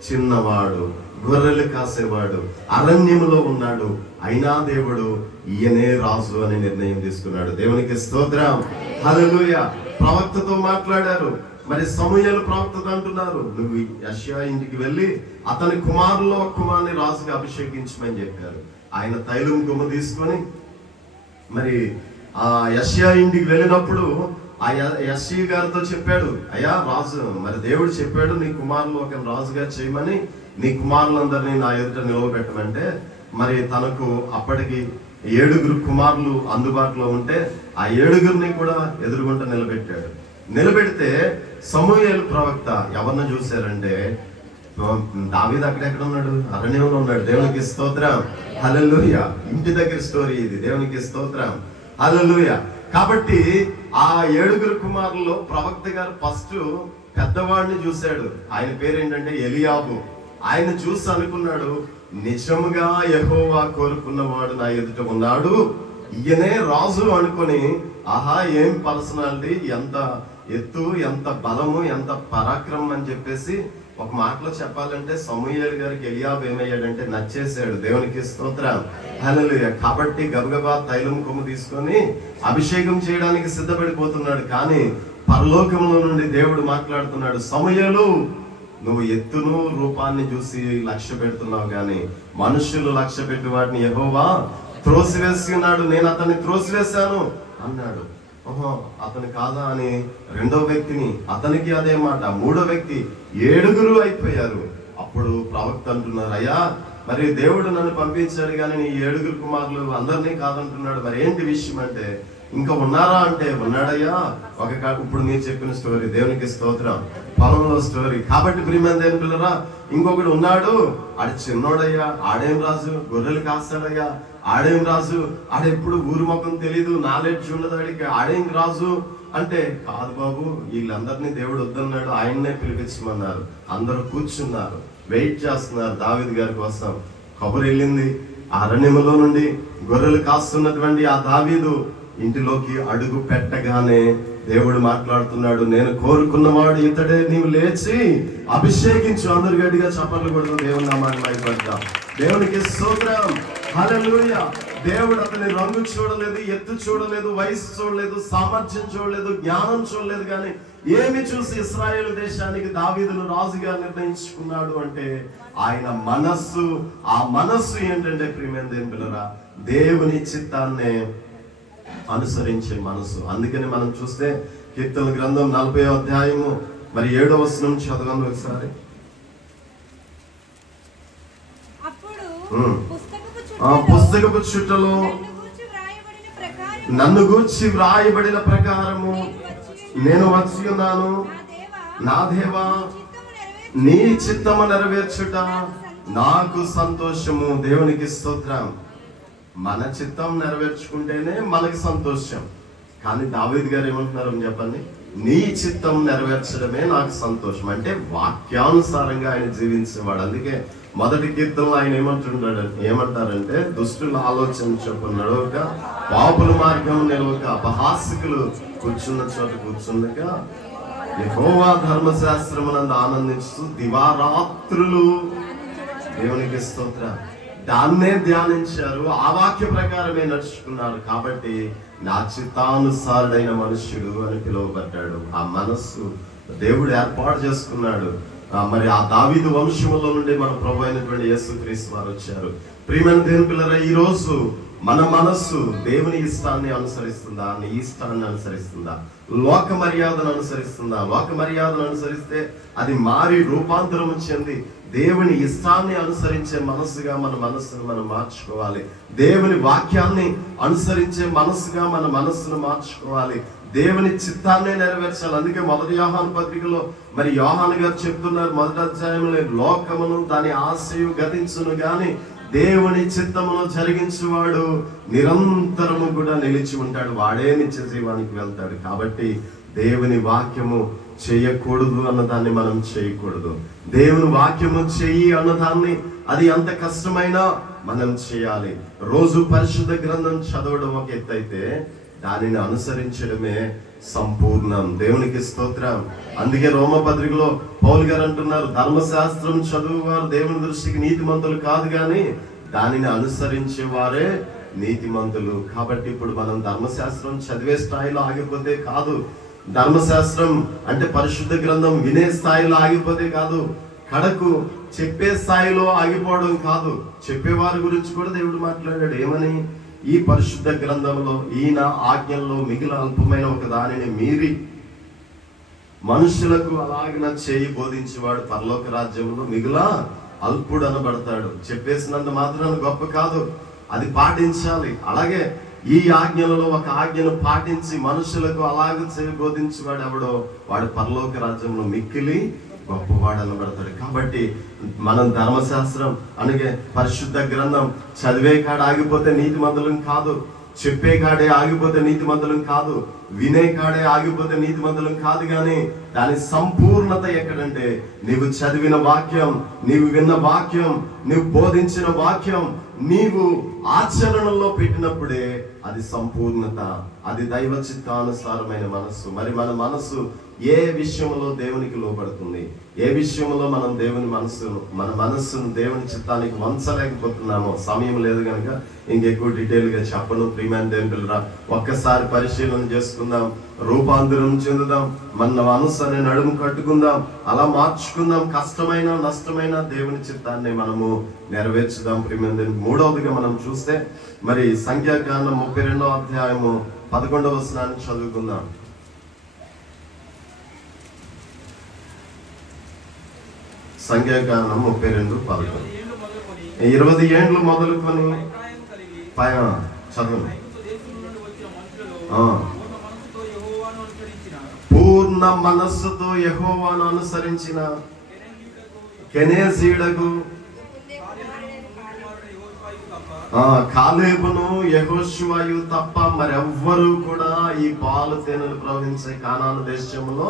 చిన్నవాడు, గొర్రెలు కాసేవాడు, అరణ్యములో ఉన్నాడు. అయినా దేవుడు ఈయనే రాజు అని నిర్ణయం తీసుకున్నాడు. దేవునికి స్తోత్రం, హల్లెలూయా. ప్రవక్తతో మాట్లాడారు. మరి సమూయేలు ప్రవక్తతో అంటున్నారు, నువ్వు యెషయా ఇంటికి వెళ్ళి అతని కుమారుల్లో ఒక కుమారుని రాజుగా అభిషేకించమని చెప్పారు. ఆయన తైలం కొమ్ము తీసుకొని మరి ఆ యెషయా ఇంటికి వెళ్ళినప్పుడు ఆ యెషయా గారితో చెప్పాడు, అయ్యా రాజు, మరి దేవుడు చెప్పాడు నీ కుమారులు ఒక రాజుగా చేయమని, నీ కుమారులందరినీ నా ఎదుట నిలవబెట్టమంటే, మరి తనకు అప్పటికి 7 కుమారులు అందుబాటులో ఉంటే ఆ 7 కూడా ఎదురుగుంట నిలబెట్టాడు. నిలబెడితే సమూయేలు ప్రవక్త ఎవరిని చూశారంటే దావీదు అక్కడెక్కడ ఉన్నాడు? అరణ్యంలో ఉన్నాడు. దేవునికి స్తోత్రం, హల్లెలూయా. ఇంటి దగ్గర స్టోరీ ఇది. దేవునికి స్తోత్రం, హల్లెలూయా. కాబట్టి ఆ 7 కుమారుల్లో ప్రవక్త గారు ఫస్ట్ పెద్దవాడిని చూశాడు. ఆయన పేరేంటంటే ఎలియాబు. ఆయన చూసి అనుకున్నాడు, నిజముగా యెహోవా కోరుకున్నవాడు నా ఎదుట ఉన్నాడు, ఈయనే రాజు అనుకుని, ఆహా ఏం పర్సనాలిటీ, ఎంత ఎత్తు, ఎంత బలము, ఎంత పరాక్రమం అని చెప్పేసి ఒక మాటలో చెప్పాలంటే సమూయేలు గారికి ఎలియాబు ఏమయ్యాడంటే నచ్చేసాడు. దేవునికి స్తోత్రం, హల్లెలూయా. కాబట్టి గబగబా తైలం కొమ్ము తీసుకొని అభిషేకం చేయడానికి సిద్ధపడిపోతున్నాడు. కానీ పరలోకంలో నుండి దేవుడు మాట్లాడుతున్నాడు, సమూయేలు, నువ్వు ఎత్తును రూపాన్ని చూసి లక్ష్య పెడుతున్నావు, కానీ మనుషులు లక్ష్య పెట్టి వాటిని యెహోవా త్రోసివేసి ఉన్నాడు, నేను అతన్ని త్రోసివేశాను అన్నాడు. ఓహో, అతను కాదా అని రెండో వ్యక్తిని, అతనికి అదే మాట, మూడో వ్యక్తి, 7 అయిపోయారు. అప్పుడు ప్రవక్త అంటున్నారు, అయ్యా మరి దేవుడు నన్ను పంపించాడు కానీ నీ 7 కుమారులు అందరినీ కాదంటున్నాడు, మరి ఏంటి విషయం అంటే, ఇంకా ఉన్నారా అంటే ఉన్నాడయ్యా. ఇప్పుడు మీరు చెప్పిన స్టోరీ, దేవునికి స్తోత్రం, పొలంలో స్టోరీ. కాబట్టి ప్రియమైన దేవుని పిల్లరా, ఇంకొకడు ఉన్నాడు, ఆడు చిన్నోడయ్యా, ఆడేం రాజు, గొర్రెలు కాస్తాడయ్యా, ఆడేం రాజు, ఆడెప్పుడు ఊరు మొక్కం తెలీదు, నాలెడ్జ్ ఉండదు ఆడికి, ఆడేం రాజు అంటే, కాదు బాబు, వీళ్ళందరినీ దేవుడు వద్దన్నాడు, ఆయన్నే పిలిపించమన్నారు. అందరూ కూర్చున్నారు, వెయిట్ చేస్తున్నారు దావీదు గారి కోసం. కబురు వెళ్ళింది, అరణ్యములో నుండి గొర్రెలు కాస్తున్నటువంటి ఆ దావీదు ఇంటిలోకి అడుగు పెట్టగానే దేవుడు మాట్లాడుతున్నాడు, నేను కోరుకున్నవాడు ఇతడే, నీవు లేచి అభిషేకించు. అందరు గట్టిగా చప్పట్లు కొడుతూ దేవుని నామాన్ని మహిమపడతాం. దేవునికి స్తోత్రం, హల్లెలూయా. దేవుడు అతని రంగు చూడలేదు, ఎత్తు చూడలేదు, వయసు చూడలేదు, సామర్థ్యం చూడలేదు, జ్ఞానం చూడలేదు, కానీ ఏమి చూసి ఇశ్రాయేలు దేశానికి దావీదును రాజుగా నిర్ణయించుకున్నాడు అంటే ఆయన మనస్సు. ఆ మనస్సు ఏంటంటే ప్రియమైన దేవుని పిల్లరా, దేవుని చిత్తాన్ని అనుసరించే మనసు. అందుకని మనం చూస్తే కీర్తనల గ్రంథం 40వ అధ్యాయము మరి 7వ వచనం చదవండి ఒకసారి. పుస్తకపు చుట్టలో నన్ను గూర్చి వ్రాయబడిన ప్రకారము నేను వచ్చి ఉన్నాను, నా దేవా నీ చిత్తము నెరవేర్చుట నాకు సంతోషము. దేవునికి స్తోత్రం. మన చిత్తం నెరవేర్చుకుంటేనే మనకి సంతోషం. కానీ దావీదు గారు ఏమంటున్నారు చెప్పండి, నీ చిత్తం నెరవేర్చడమే నాకు సంతోషం. అంటే వాక్యానుసారంగా ఆయన జీవించేవాడు. అందుకే మొదటి కీర్తనలో ఆయన ఏమంటారంటే, దుష్టుల ఆలోచన చొప్పున నడవక, పాపుల మార్గం నిలవక, అపహాస్యకులు కూర్చున్న చోట కూర్చుండక, యెహోవా ధర్మశాస్త్రమునందు ఆనందిస్తూ దివారాత్రులు, దేవునికి స్తోత్రం, దాన్నే ధ్యానించారు, ఆ వాక్య ప్రకారమే నడుచుకున్నారు. కాబట్టి నా చిత్తానుసారుడైన మనుష్యుడు అని పిలువబడ్డాడు. ఆ మనస్సు దేవుడు ఏర్పాటు చేసుకున్నాడు. మరి ఆ దావీదు వంశములో నుండి మన ప్రభు అయినటువంటి యేసుక్రీస్తు వారు వచ్చారు. ప్రియమైన దేవుని పిల్లరా, ఈ రోజు మన మనస్సు దేవుని ఇష్టాన్ని అనుసరిస్తుందా, నీ ఇష్టాన్ని అనుసరిస్తుందా, లోక మర్యాదను అనుసరిస్తుందా? లోక మర్యాదను అనుసరిస్తే అది మారి రూపాంతరం చెంది దేవుని ఇష్టాన్ని అనుసరించే మనస్సుగా మన మనస్సును మనం మార్చుకోవాలి. దేవుని వాక్యాన్ని అనుసరించే మనస్సుగా మన మనస్సును మార్చుకోవాలి. దేవుని చిత్తాన్ని నెరవేర్చాలి. అందుకే మొదటి యోహాను పత్రికలో మరి యోహాను గారు చెప్తున్నారు, మొదటి అధ్యాయంలో, లోకమును దాని ఆశయు గతించును గాని దేవుని చిత్తమును జరిగించువాడు నిరంతరము కూడా నిలిచి ఉంటాడు, వాడే నిత్య జీవానికి వెళ్తాడు. కాబట్టి దేవుని వాక్యము చేయకూడదు అన్నదాన్ని మనం చేయకూడదు. దేవుని వాక్యము చెయ్యి అన్నదాన్ని అది ఎంత కష్టమైనా మనం చేయాలి. రోజు పరిశుద్ధ గ్రంథం చదవడం ఒక ఎత్తు అయితే దానిని అనుసరించడమే సంపూర్ణం. దేవునికి స్తోత్రం. అందుకే రోమపత్రికలో పౌలు గారు అంటున్నారు, ధర్మశాస్త్రం చదువువారు దేవుని దృష్టికి నీతిమంతులు కాదు కానీ దానిని అనుసరించే వారే నీతిమంతులు. కాబట్టి ఇప్పుడు మనం ధర్మశాస్త్రం చదివే స్థాయిలో ఆగిపోతే కాదు, ధర్మశాస్త్రం అంటే పరిశుద్ధ గ్రంథం వినే స్థాయిలో ఆగిపోతే కాదు, కడకు చెప్పే స్థాయిలో ఆగిపోవడం కాదు. చెప్పేవారి గురించి కూడా దేవుడు మాట్లాడాడు. ఏమని? ఈ పరిశుద్ధ గ్రంథంలో ఈయన ఆజ్ఞల్లో మిగిలిన అల్పమైన ఒక దానిని మీరి మనుషులకు అలాగిన చేయి బోధించేవాడు పరలోక రాజ్యంలో మిగిలిన అల్పుడు అనబడతాడు. చెప్పేసినంత మాత్రాన గొప్ప కాదు, అది పాటించాలి. అలాగే ఈ ఆజ్ఞలలో ఒక ఆజ్ఞను పాటించి మనుషులకు అలాగే చేయి బోధించేవాడు ఎవడో వాడు పరలోక రాజ్యంలో మిక్కిలి గొప్పవాడు అనబడతాడు. కాబట్టి మనం ధర్మశాస్త్రం అనగా పరిశుద్ధ గ్రంథం చదివే కాడ ఆగిపోతే నీతిమంతులం కాదు, చెప్పే కాడే ఆగిపోతే నీతిమంతులం కాదు. వినే కాడే ఆగిపోతే నీతిమంతులం కాదు, కానీ దాని సంపూర్ణత ఎక్కడంటే నీవు చదివిన వాక్యం, నీవు విన్న వాక్యం, నీవు బోధించిన వాక్యం నీవు ఆచరణలో పెట్టినప్పుడే అది సంపూర్ణత, అది దైవ చిత్తానుసారమైన మనస్సు. మరి మన మనస్సు ఏ విషయంలో దేవునికి లోపడుతుంది, ఏ విషయంలో మనం మన మనస్సును దేవుని చిత్తానికి వంచలేకపోతున్నామో, సమయం లేదు కనుక ఇంకెక్కువ డీటెయిల్ గా చెప్పను. ప్రియమైన దేవుని పిల్లరా, ఒక్కసారి పరిశీలన చేసుకుందాం, రూపాంతరం చెందుదాం, మన మనస్సుని నడుము కట్టుకుందాం, అలా మార్చుకుందాం. కష్టమైన నష్టమైన దేవుని చిత్తాన్ని మనము నెరవేర్చుదాం. ప్రియమైన దేవుని మూడవదిగా మనం చూస్తే మరి సంఖ్యాకాండం 32వ అధ్యాయము 11వ వచనాన్ని చదువుకుందాం. సంఖ్యాకాండం 32:11. 20 ఏండ్లు మొదలుకొని పైన చదువు. పూర్ణ మనస్సుతో యెహోవాను అనుసరించిన కెనేజీయుడగు కాలేబును యెహోషువయు తప్ప మరెవ్వరూ కూడా ఈ పాలు తేనెలు ప్రవహించే కానాను దేశంలో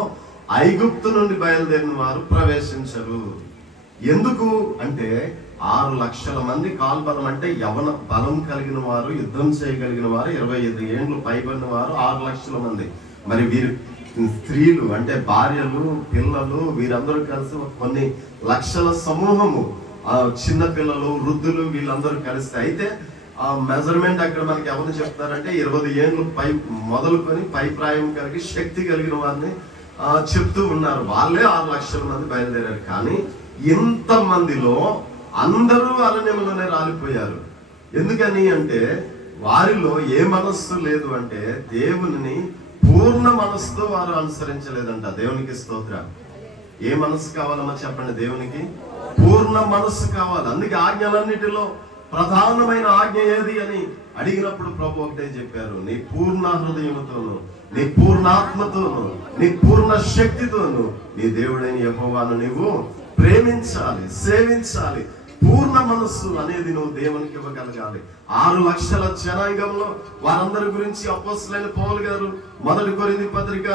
ఐగుప్తు నుండి బయలుదేరిన వారు ప్రవేశించరు. ఎందుకు అంటే 6 లక్షల మంది కాల్బలం, అంటే యవన బలం కలిగిన వారు, యుద్ధం చేయగలిగిన వారు, 25 ఏండ్లు పైబడిన వారు 6 లక్షల మంది. మరి వీరు స్త్రీలు అంటే భార్యలు, పిల్లలు, వీరందరూ కలిసి కొన్ని లక్షల సమూహము, చిన్న పిల్లలు, వృద్ధులు, వీళ్ళందరూ కలిస్తే. అయితే ఆ మెజర్మెంట్ అక్కడ మనకి ఎవరు చెప్తారంటే 20 ఏండ్లు పై మొదలుకొని పై ప్రాయం కలిగి శక్తి కలిగిన వారిని చెప్తూ ఉన్నారు. వాళ్ళే 6 లక్షల మంది బయలుదేరారు. కానీ ఇంత మందిలో అందరూ అరణ్యంలోనే రాలిపోయారు. ఎందుకని అంటే వారిలో ఏ మనస్సు లేదు అంటే దేవుని పూర్ణ మనస్సుతో వారు అనుసరించలేదంట. దేవునికి స్తోత్రం. ఏ మనస్సు కావాలమ్మా చెప్పండి? దేవునికి పూర్ణ మనస్సు కావాలి. అందుకే ఆజ్ఞలన్నిటిలో ప్రధానమైన ఆజ్ఞ ఏది అని అడిగినప్పుడు ప్రభు ఒకటే చెప్పారు, నీ పూర్ణ హృదయముతోను, నీ పూర్ణాత్మతోను, నీ పూర్ణ శక్తితోను నీ దేవుడైన యెహోవాను నీవు ప్రేమించాలి, సేవించాలి. పూర్ణ మనస్సు అనేది నువ్వు దేవునికి ఇవ్వగలగాలి. 6 లక్షల జనాంగంలో వారందరి గురించి అపోస్తలుడైన పౌలు గారు 1 కొరింథీ పత్రిక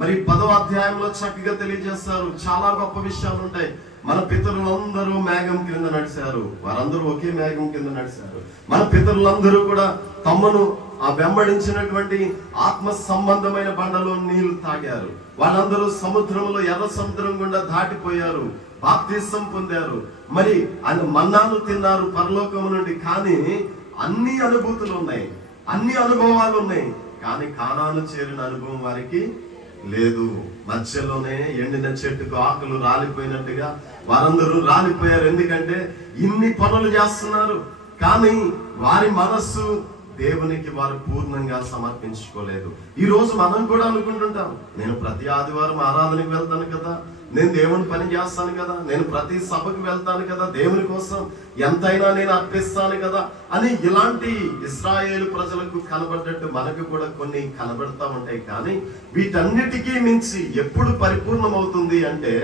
మరి 10వ అధ్యాయంలో చక్కగా తెలియజేస్తారు. చాలా గొప్ప విషయాలు ఉంటాయి. మన పితరులందరూ మేఘం కింద నడిచారు, వారందరూ ఒకే మేఘం కింద నడిచారు. మన పితరులందరూ కూడా తమను వెంబడించినటువంటి ఆత్మ సంబంధమైన బండలో నీళ్లు తాగారు. వాళ్ళందరూ సముద్రంలో, ఎర్ర సముద్రం గుండా దాటిపోయారు, బాప్తిసం పొందారు, మరి మన్నాను తిన్నారు పరలోకము నుండి. కానీ అన్ని అనుభూతులు ఉన్నాయి, అన్ని అనుభవాలు ఉన్నాయి, కానీ కానాను చేరిన అనుభవం వారికి లేదు. మధ్యలోనే ఎండిన చెట్టుకు ఆకులు రాలిపోయినట్టుగా వారందరూ రాలిపోయారు. ఎందుకంటే ఇన్ని పనులు చేస్తున్నారు, కానీ వారి మనస్సు దేవునికి వారు పూర్ణంగా సమర్పించుకోలేదు. ఈ రోజు మనం కూడా అనుకుంటుంటాం, నేను ప్రతి ఆదివారం ఆరాధనకి వెళ్తాను కదా, నేను దేవుని పని చేస్తాను కదా, నేను ప్రతి సభకు వెళ్తాను కదా, దేవుని కోసం ఎంతైనా నేను అర్పిస్తాను కదా అని. ఇలాంటి ఇశ్రాయేలు ప్రజలకు కనబడ్డట్టు మనకు కూడా కొన్ని కనబడతా ఉంటాయి. కానీ వీటన్నిటికీ మించి ఎప్పుడు పరిపూర్ణమవుతుంది అంటే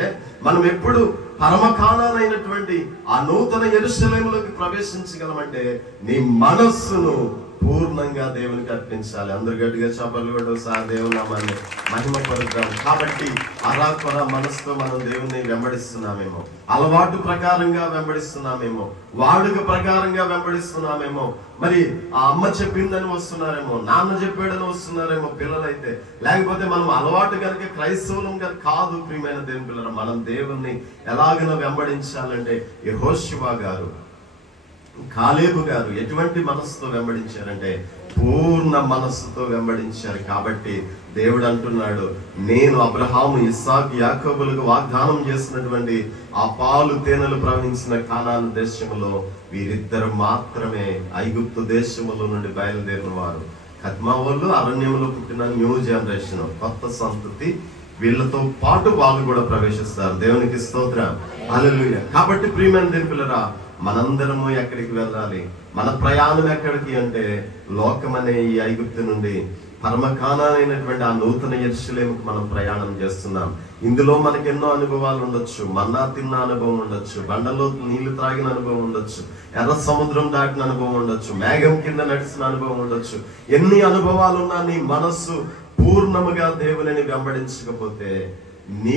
మనం ఎప్పుడు పరమకాలమైనటువంటి ఆ నూతన యెరూషలేములోకి ప్రవేశించగలమంటే నీ మనస్సును పూర్ణంగా దేవునికి అర్పించాలి. అందరు గట్టిగా చప్పట్లు కొట్టి ఒకసారి దేవుని నామాన్ని మహిమపరుద్దాం. కాబట్టి అరాకొర మనసుతో మనం దేవుణ్ణి వెంబడిస్తున్నామేమో, అలవాటు ప్రకారంగా వెంబడిస్తున్నామేమో, వాడుక ప్రకారంగా వెంబడిస్తున్నామేమో, మరి ఆ అమ్మ చెప్పిందని వస్తున్నారేమో, నాన్న చెప్పాడని వస్తున్నారేమో పిల్లలైతే. లేకపోతే మనం అలవాటు కనుక క్రైస్తవులంగా కాదు. ప్రియమైన దేవుని పిల్లలు, మనం దేవుణ్ణి ఎలాగైనా వెంబడించాలంటే యెహోషువ గారు, కాలేబు గారు ఎటువంటి మనస్సుతో వెంబడించారంటే పూర్ణ మనస్సుతో వెంబడించారు. కాబట్టి దేవుడు అంటున్నాడు, నేను అబ్రహాము, ఇస్సాకు, యాకోబులకు వాగ్దానం చేసినటువంటి ఆ పాలు తేనెలు ప్రవహించిన కానాను దేశంలో వీరిద్దరు మాత్రమే ఐగుప్తు దేశములో నుండి బయలుదేరిన వారు. కద్మా వాళ్ళు అరణ్యంలో పుట్టిన న్యూ జనరేషన్, కొత్త సంతతి, వీళ్ళతో పాటు వాళ్ళు కూడా ప్రవేశిస్తారు. దేవునికి స్తోత్రం, హల్లెలూయా. కాబట్టి ప్రియమైన దేవుని పిల్లరా, మనందరము ఎక్కడికి వెళ్ళాలి? మన ప్రయాణం ఎక్కడికి అంటే లోకమనే ఈ ఐగుప్తు నుండి పరమకాలమైనటువంటి ఆ నూతన యెరూషలేముకు మనం ప్రయాణం చేస్తున్నాం. ఇందులో మనకి ఎన్నో అనుభవాలు ఉండొచ్చు. మన్నా తిన్న అనుభవం ఉండొచ్చు, బండలో నీళ్లు త్రాగిన అనుభవం ఉండొచ్చు, ఎర్ర సముద్రం దాటిన అనుభవం ఉండొచ్చు, మేఘం కింద నడిచిన అనుభవం ఉండొచ్చు. ఎన్ని అనుభవాలున్నా నీ మనస్సు పూర్ణముగా దేవునిని వెంబడించకపోతే నీ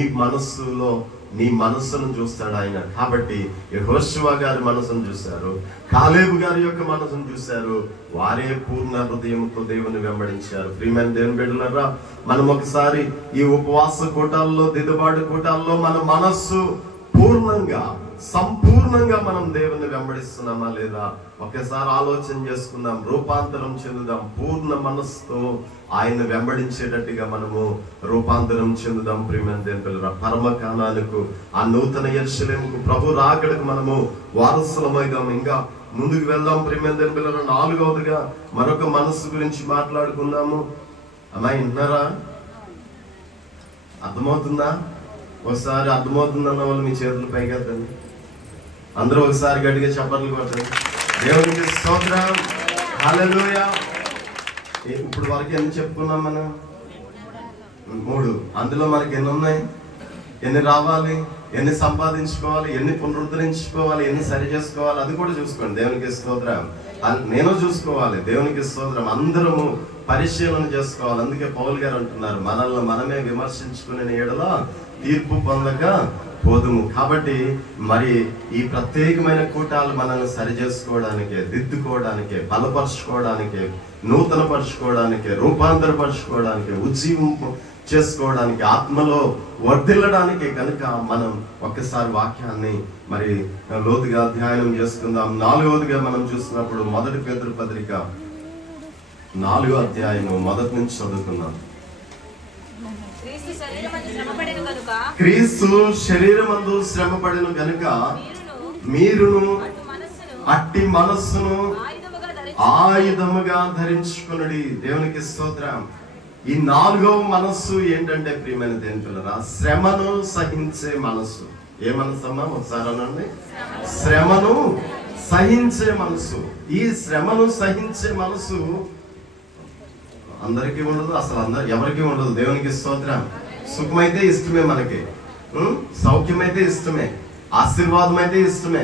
మనస్సును చూస్తాడు ఆయన. కాబట్టి యెహోషువ గారి మనసును చూశారు, కాలేబు గారి యొక్క మనసును చూశారు. వారే పూర్ణ హృదయంతో దేవుని వెంబడించారు. ప్రియమైన దేవుని బిడ్డలారా, మనం ఒకసారి ఈ ఉపవాస కూటాల్లో, దిద్దుబాటు కూటాల్లో మన మనస్సు పూర్ణంగా, సంపూర్ణంగా మనం దేవుని వెంబడిస్తున్నామా లేదా ఒకసారి ఆలోచన చేసుకుందాం. రూపాంతరం చెందుదాం. పూర్ణ మనస్సుతో ఆయన వెంబడించేటట్టుగా మనము రూపాంతరం చెందుదాం. ప్రియమైన దేవుని బిడ్డలారా, పరమ కానాలకు, ఆ నూతన యెరూషలేముకు, ప్రభు రాకడకు మనము వారసులమైదాం. ఇంకా ముందుకు వెళ్దాం. ప్రియమైన దేవుని బిడ్డలారా, 4వదిగా మరొక మనస్సు గురించి మాట్లాడుకుందాము. అమ్మాయి విన్నారా? అర్థమవుతుందా? ఒకసారి అర్థమవుతుందన్న వాళ్ళు మీ చేతులు పైకెత్తండి. అందరూ ఒకసారి గట్టిగా చప్పట్లు కొట్టండి. దేవునికి స్తోత్రం, హల్లెలూయా. ఇప్పుడు వరకు ఎన్ని చెప్పుకున్నాం మనం? 3. అందులో మనకి ఎన్ని ఉన్నాయి? ఎన్ని రావాలి? ఎన్ని సంపాదించుకోవాలి? ఎన్ని పునరుద్ధరించుకోవాలి? ఎన్ని సరి చేసుకోవాలి? అది కూడా చూసుకోండి. దేవునికి స్తోత్రం. నేను చూసుకోవాలి. దేవునికి స్తోత్రం. అందరము పరిశీలన చేసుకోవాలి. అందుకే పౌలు గారు అంటున్నారు, మనల్ని మనమే విమర్శించుకునే ఎడల తీర్పు పొందక పోదుము. కాబట్టి మరి ఈ ప్రత్యేకమైన కూటాలు మనల్ని సరి చేసుకోవడానికే, దిద్దుకోవడానికే, బలపరచుకోవడానికే, నూతనపరచుకోవడానికే, రూపాంతరపరచుకోవడానికే, ఉజ్జీవం చేసుకోవడానికి, ఆత్మలో వర్ధిల్లడానికి కనుక మనం ఒక్కసారి వాక్యాన్ని మరి లోతుగా అధ్యయనం చేసుకుందాం. 4వదిగా మనం చూసినప్పుడు 1 పేతురు పత్రిక 4వ అధ్యాయము 1 నుంచి చదువుకుందాం. క్రీస్తు శరీరమందు శ్రమపడిన గనుక మీరును అట్టి మనస్సును ఆయుధముగా ధరించుకునుడి. దేవునికి స్తోత్రం. ఈ 4వ మనస్సు ఏంటంటే ప్రియమైన దేవుని పిల్లరా, శ్రమను సహించే మనస్సు. ఏ మనస్సు అమ్మా? ఒకసారి అనండి. శ్రమను సహించే మనసు. ఈ శ్రమను సహించే మనసు అందరికీ ఉండదు, అసలు ఎవరికి ఉండదు. దేవునికి స్తోత్రం. సుఖమైతే ఇష్టమే, మనకి సౌఖ్యమైతే ఇష్టమే, ఆశీర్వాదం అయితే ఇష్టమే,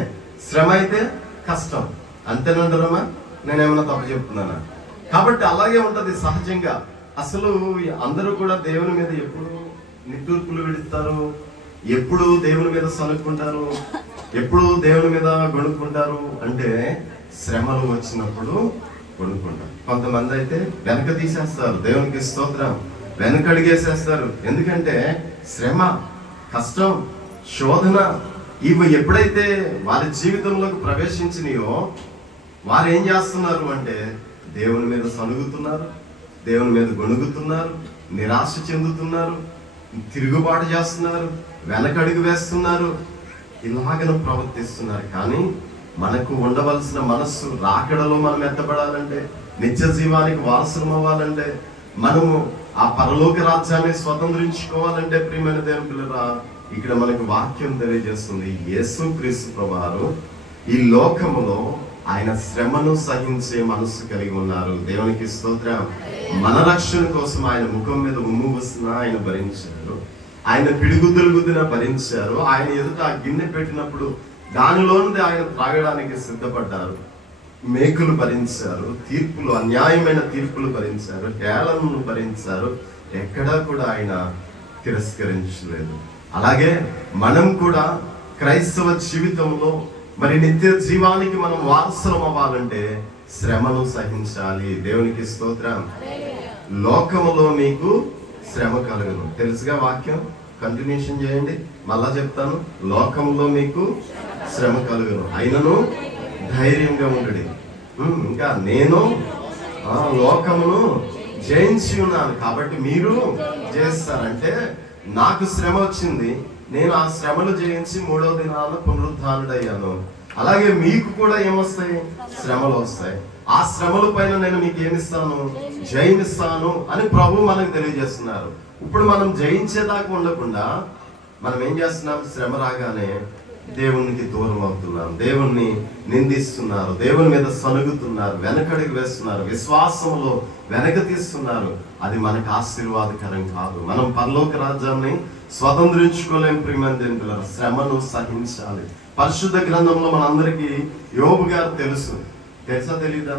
శ్రమ అయితే కష్టం. అంతేనంటారమ్మా? నేనేమన్నా తప్పు చెప్తున్నానా? కాబట్టి అలాగే ఉంటది సహజంగా. అసలు అందరూ కూడా దేవుని మీద ఎప్పుడు నిట్టూర్పులు విడుస్తారు, ఎప్పుడు దేవుని మీద సనుక్కుంటారు, ఎప్పుడు దేవుని మీద గొణుక్కుంటారు అంటే శ్రమలు వచ్చినప్పుడు గొణుక్కుంటారు. కొంతమంది అయితే వెనక తీసేస్తారు. దేవునికి స్తోత్రం. వెనకడిగేసేస్తారు. ఎందుకంటే శ్రమ, కష్టం, శోధన ఇవి ఎప్పుడైతే వారి జీవితంలోకి ప్రవేశించినాయో వారు ఏం చేస్తున్నారు అంటే దేవుని మీద సనుగుతున్నారు, దేవుని మీద గొణుగుతున్నారు, నిరాశ చెందుతున్నారు, తిరుగుబాటు చేస్తున్నారు, వెనకడుగు వేస్తున్నారు, ఇలాగను ప్రవర్తిస్తున్నారు. కానీ మనకు ఉండవలసిన మనస్సు రాకడలో మనం ఎత్తబడాలంటే, నిత్య జీవానికి వారసులం అవ్వాలంటే, మనము ఆ పరలోక రాజ్యాన్ని స్వతంత్రించుకోవాలంటే ప్రియమైన దేవుని పిల్లరా, ఇక్కడ మనకు వాక్యం తెలియజేస్తుంది. యేసుక్రీస్తు ప్రభువారు ఈ లోకములో ఆయన శ్రమను సహించే మనస్సు కలిగి ఉన్నారు. దేవునికి స్తోత్రం. మన రక్షణ కోసం ఆయన ముఖం మీద ఉమ్ము వస్తున్నా ఆయన భరించారు, ఆయన పిడిగుద్దులు గుద్దిన భరించారు, ఆయన ఎదుట ఆ గిన్నె పెట్టినప్పుడు దానిలో నుండి ఆయన త్రాగడానికి సిద్ధపడ్డారు, మేకులు భరించారు, తీర్పులు, అన్యాయమైన తీర్పులు భరించారు, హేళనను భరించారు, ఎక్కడా కూడా ఆయన తిరస్కరించలేదు. అలాగే మనం కూడా క్రైస్తవ జీవితంలో మరి నిత్య జీవానికి మనం వారసులం అవ్వాలంటే శ్రమను సహించాలి. దేవునికి స్తోత్రం. లోకములో మీకు శ్రమ కలుగును. తెలుసుగా వాక్యం? కంటిన్యూషన్ చేయండి, మళ్ళా చెప్తాను. లోకములో మీకు శ్రమ కలుగును, అయినను ధైర్యంగా ఉండడి. ఇంకా నేను లోకమును జయించి ఉన్నాను కాబట్టి మీరు చేస్తారంటే, నాకు శ్రమ వచ్చింది, నేను ఆ శ్రమను జయించి 3వ దినాన పునరుద్ధానుడయ్యాను. అలాగే మీకు కూడా ఏమొస్తాయి? శ్రమలు వస్తాయి. ఆ శ్రమల పైన నేను మీకు ఏమిస్తాను? జయమిస్తాను అని ప్రభు మనకు తెలియజేస్తున్నారు. ఇప్పుడు మనం జయించేదాకా ఉండకుండా మనం ఏం చేస్తున్నాం? శ్రమ రాగానే దేవునికి దూరం అవుతున్నారు, దేవుణ్ణి నిందిస్తున్నారు, దేవుని మీద సనుగుతున్నారు, వెనకడుగు వేస్తున్నారు, విశ్వాసంలో వెనక తీస్తున్నారు. అది మనకు ఆశీర్వాదకరం కాదు. మనం పరలోక రాజ్యాన్ని స్వతంత్రించుకోలేం. ప్రియమైన శ్రమను సహించాలి. పరిశుద్ధ గ్రంథంలో మనందరికీ యోబు గారు తెలుసా తెలీదా?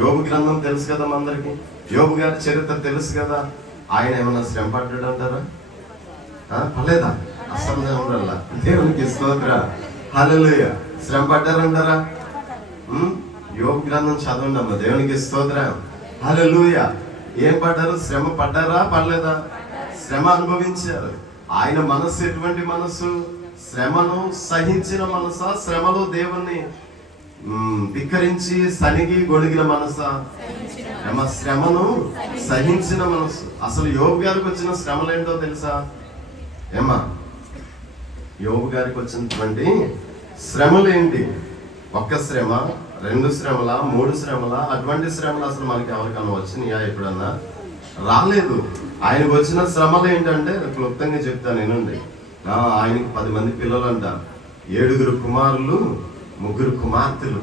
యోబు గ్రంథం తెలుసు కదా మనందరికి. యోబు గారి చరిత్ర తెలుసు కదా. ఆయన ఏమన్నా శ్రమ పడ్డాడు అంటారా? పర్లేదా? అసలు ఉండల్లా. దేవునికి స్తోత్ర. హల్లెలూయా. శ్రమ పడ్డారంటారా? యోబు గ్రంథం చదవండి అమ్మ. దేవునికి స్తోత్ర. హల్లెలూయా. ఏం పడ్డారు? శ్రమ పడ్డారా? పడలేదా? శ్రమ అనుభవించారు. ఆయన మనస్సు ఎటువంటి మనస్సు? శ్రమను సహించిన మనసా? శ్రమలో దేవుణ్ణి ధిక్కరించి సనిగి గొణిగిన మనసా? శ్రమను సహించిన మనసు. అసలు యోబు గారికి వచ్చిన శ్రమలు ఏంటో తెలుసా? ఏమా, యోబు గారికి వచ్చినటువంటి శ్రమలు ఏంటి? ఒక్క శ్రమ, 2 శ్రమల, 3 శ్రమల? అటువంటి శ్రమలు అసలు మనకి ఎవరికన్నా వచ్చినాయా? ఎప్పుడన్నా రాలేదు. ఆయనకు వచ్చిన శ్రమలు ఏంటంటే క్లుప్తంగా చెప్తాను నేనండి. ఆయనకి 10 మంది పిల్లలు అంట, 7 కుమారులు, 3 కుమార్తెలు.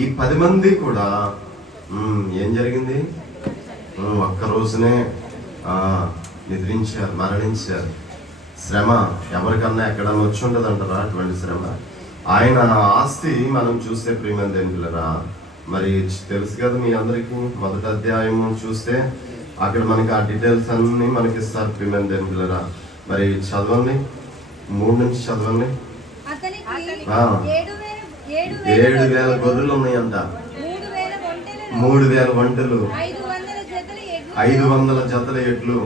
ఈ 10 మంది కూడా ఏం జరిగింది? ఒక్క రోజునే నిద్రించారు, మరణించారు. శ్రమ ఎవరికన్నా ఎక్కడన్నా వచ్చి ఉండదు అంటారా అటువంటి శ్రమ? ఆయన ఆస్తి మనం చూస్తే ప్రియమైన దేవునిరా, మరి తెలుసు కదా మీ అందరికీ. 1వ అధ్యాయము చూస్తే అక్కడ మనకి ఆ డీటెయిల్స్ అన్ని మనకి ఇస్తారు ప్రియమైన దేవునిరా. మరి చదవండి, 3 నుంచి చదవండి. 7,000 గొర్రెలు ఉన్నాయంట, 3,000 ఒంటెలు, 500 జతల ఎడ్లు.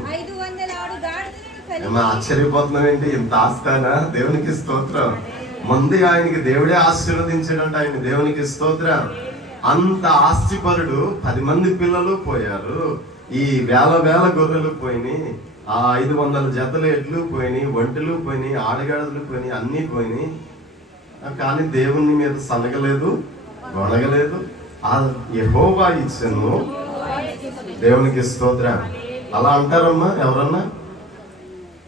ఆశ్చర్యపోతున్నాం ఏంటి? ఇంత ఆస్తానా? దేవునికి స్తోత్రం. ముందు ఆయనకి దేవుడే ఆశీర్వదించాడంట ఆయన. దేవునికి స్తోత్రం. అంత ఆస్తిపరుడు. 10 మంది పిల్లలు పోయారు, ఈ వేల గొర్రెలు పోయినాయి, ఆ 500 జతల ఎడ్లు పోయినాయి, ఒంటెలు పోయినాయి, ఆడగాడులు పోయినాయి, అన్ని పోయినాయి. కానీ దేవుని మీద సనగలేదు, గొనగలేదు. ఆ యెహోవా ఇచ్చెను. దేవునికి స్తోత్రం. అలా అంటారమ్మా ఎవరన్నా?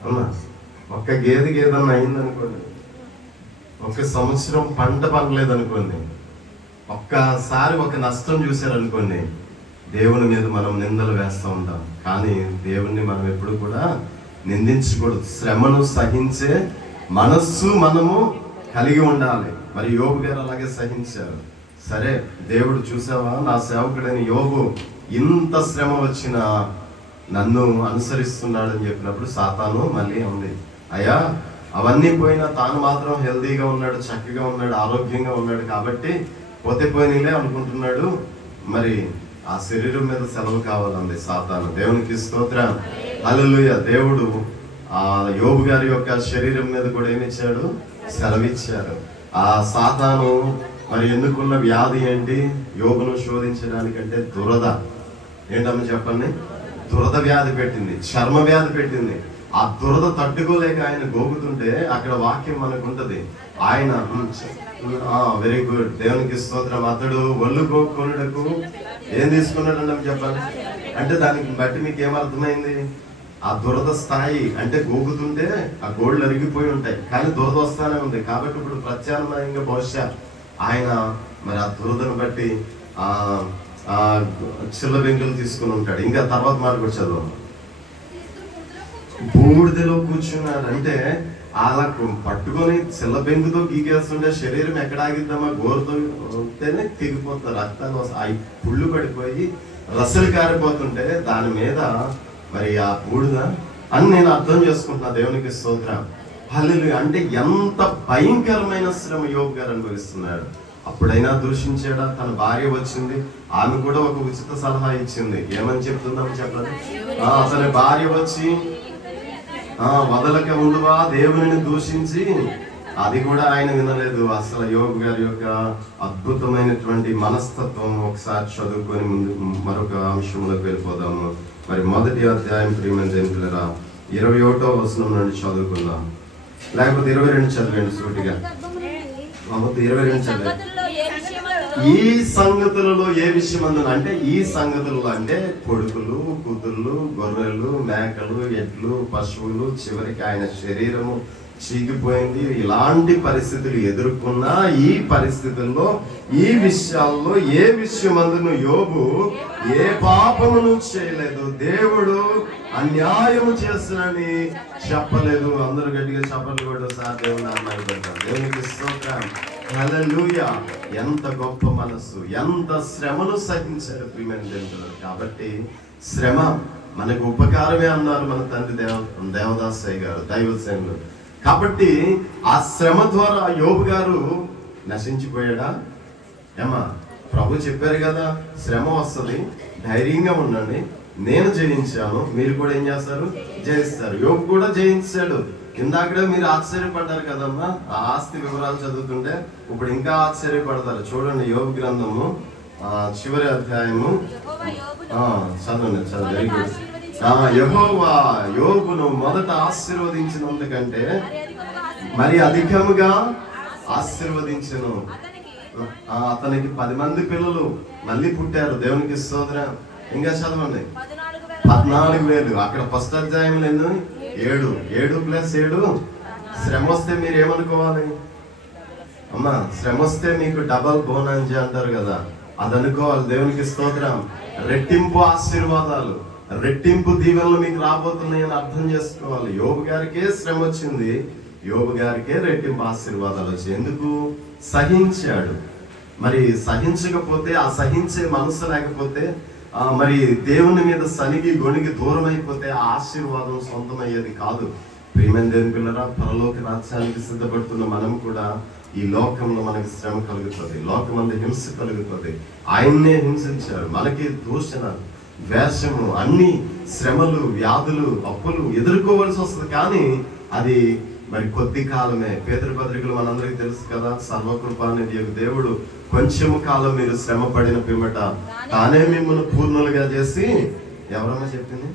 అమ్మా, ఒక్క గేదెన్నా అయిందనుకోండి, 1 సంవత్సరం పంట పండలేదు అనుకోండి, ఒక్కసారి ఒక నష్టం చూశారనుకోండి, దేవుని మీద మనం నిందలు వేస్తూ ఉంటాం. కానీ దేవుణ్ణి మనం ఎప్పుడు కూడా నిందించకూడదు. శ్రమను సహించే మనస్సు మనము కలిగి ఉండాలి. మరి యోబు గారు అలాగే సహించారు. సరే, దేవుడు చూసావా, నా సేవకుడైన యోబు ఇంత శ్రమ వచ్చినా నన్ను అనుసరిస్తున్నాడని చెప్పినప్పుడు సాతాను మళ్ళీ ఉంది, అయ్యా అవన్నీ పోయినా తాను మాత్రం హెల్దీగా ఉన్నాడు, చక్కగా ఉన్నాడు, ఆరోగ్యంగా ఉన్నాడు కాబట్టి పోతే పోయినలే అనుకుంటున్నాడు. మరి ఆ శరీరం మీద సెలవు కావాలండి సాతాను. దేవునికి స్తోత్రం. హల్లెలూయా. దేవుడు ఆ యోబు గారి యొక్క శరీరం మీద కూడా ఏమిచ్చాడు? సెలవిచ్చారు. ఆ సాతాను మరి ఎన్నుకున్న వ్యాధి ఏంటి? యోబును శోధించడానికంటే దురద. ఏంటమ్మా చెప్పండి? దురద వ్యాధి పెట్టింది, చర్మ వ్యాధి పెట్టింది. ఆ దురద తట్టుకోలేక ఆయన గోగుతుంటే అక్కడ వాక్యం మనకు ఉంటది. ఆయన వెరీ గుడ్, దేవునికి స్తోత్రం. అతడు ఒళ్ళు గోక్కునుటకు ఏం తీసుకున్నాడు చెప్పండి. అంటే దానికి బట్టి మీకు ఏమర్థమైంది? ఆ దురద స్థాయి అంటే గోగుతుంటే ఆ గోళ్ళు అరిగిపోయి ఉంటాయి, కానీ దురద వస్తానే ఉంది. కాబట్టి ఇప్పుడు ప్రత్యామ్నాయంగా బహుశా ఆయన మరి ఆ దురదను బట్టి ఆ చిల్ల బెంకులు తీసుకుని ఉంటాడు. ఇంకా తర్వాత మాట కూడా చదువు. బూడిదలో కూర్చున్నాడు అంటే అలా పట్టుకొని చిల్ల బెంకుతో గీకేస్తుంటే శరీరం ఎక్కడ ఆగిద్దామా? గోరుతో ఉంటేనే తెగిపోతుంది, రక్తాలు అవి పుళ్ళు పడిపోయి రసలు కారిపోతుంటే దాని మీద మరి ఆ బూడిద అని నేను అర్థం చేసుకుంటున్నా. దేవునికి స్తోత్రం. హల్లెలూయా. అంటే ఎంత భయంకరమైన శ్రమ యోబు గారు అనుభవిస్తున్నాడు. అప్పుడైనా దూషించాడా? తన భార్య వచ్చింది, ఆమె కూడా ఒక ఉచిత సలహా ఇచ్చింది. ఏమని చెప్తుందాం చెప్పండి. అతని భార్య వచ్చి వదలక ఉండువా దేవుని దూషించి, అది కూడా ఆయన వినలేదు. అసలు యోబు గారి యొక్క అద్భుతమైనటువంటి మనస్తత్వం ఒకసారి చదువుకొని ముందు మరొక అంశంలోకి వెళ్ళిపోదాము. మరి 1వ అధ్యాయం ప్రియమైన దేవునిరా 21వ వచనం నుండి చదువుకుందాం. లేకపోతే 22 చదివండి సూటిగా. 22 చదివండి. ఈ సంగతులలో ఏ విషయమందు అంటే, ఈ సంగతులలో అంటే కొడుకులు, కూతుళ్ళు, గొర్రెలు, మేకలు, ఎడ్లు, పశువులు, చివరికి ఆయన శరీరము చీకిపోయింది. ఇలాంటి పరిస్థితులు ఎదుర్కొన్నా ఈ పరిస్థితుల్లో ఈ విషయాల్లో ఏ విషయమందును యోబు ఏ పాపమును చేయలేదు, దేవుడు అన్యాయము చేస్తున్నని చెప్పలేదు. అందరూ గట్టిగా చెప్పలు కూడా సార్ దేవుని నామమున పెడతారు. దేవునికి స్తోత్రం. హల్లెలూయా. ఎంత గొప్ప మనస్సు, ఎంత శ్రమను సహించారు ప్రియమైన దేవుడు. కాబట్టి శ్రమ మనకు ఉపకారమే అన్నారు మన తండ్రి దేవదాసయ్య గారు, దైవసేనులు. కాబట్టి ఆ శ్రమ ద్వారా యోబు గారు నశించిపోయాడా? ఏమా, ప్రభు చెప్పారు కదా, శ్రమ వస్తుంది, ధైర్యంగా ఉండండి, నేను జయించాను, మీరు కూడా ఏం చేస్తారు? జయిస్తారు. యోబు కూడా జయించాడు. ఇందాకడే మీరు ఆశ్చర్యపడ్డారు కదమ్మా ఆ ఆస్తి వివరాలు చదువుతుంటే, ఇప్పుడు ఇంకా ఆశ్చర్యపడతారు. చూడండి యోబు గ్రంథము చివరి అధ్యాయము చదవండి. Very good. యెహోవా యోబును మొదట ఆశీర్వదించినందుకంటే మరి అధికముగా ఆశీర్వదించెను. అతనికి 10 మంది పిల్లలు మళ్ళీ పుట్టారు. దేవునికి స్తోత్రం. ఇంకా చదవండి. 14,000. అక్కడ ఫస్ట్ అధ్యాయంలో 7 + 7. శ్రమ వస్తే మీరు ఏమనుకోవాలి అమ్మా? శ్రమ వస్తే మీకు డబల్ బోనస్ అంటారు కదా, అది అనుకోవాలి. దేవునికి స్తోత్రం. రెట్టింపు ఆశీర్వాదాలు, రెట్టింపు దీవెనలు మీకు రాబోతున్నాయని అర్థం చేసుకోవాలి. యోబు గారికే శ్రమ వచ్చింది, యోబు గారికే రెట్టింపు ఆశీర్వాదాలు వచ్చాయి. ఎందుకు? సహించాడు. మరి సహించకపోతే, ఆ సహించే మనసు లేకపోతే, మరి దేవుని మీద సనిగి గొణిగి దూరం అయిపోతే ఆ ఆశీర్వాదం సొంతమయ్యేది కాదు. ప్రియమైన దేవుని పిల్లరా, పరలోక రాజ్యానికి సిద్ధపడుతున్న మనం కూడా ఈ లోకంలో మనకి శ్రమ కలుగుతుంది, లోకమంది హింస కలుగుతుంది. ఆయన్నే హింసించారు. మనకి దూషణ, ద్వేషము, అన్ని శ్రమలు, వ్యాధులు, అప్పులు ఎదుర్కోవలసి వస్తుంది. కానీ అది మరి కొద్ది కాలమే. పేతురు పత్రికలు మనందరికీ తెలుసు కదా, సర్వకృపానిధి యొక్క దేవుడు కొంచెము కాలం మీరు శ్రమ పడిన పిమ్మట తానే మిమ్మల్ని పూర్ణులుగా చేసి, ఎవరమ్మా చెప్పింది?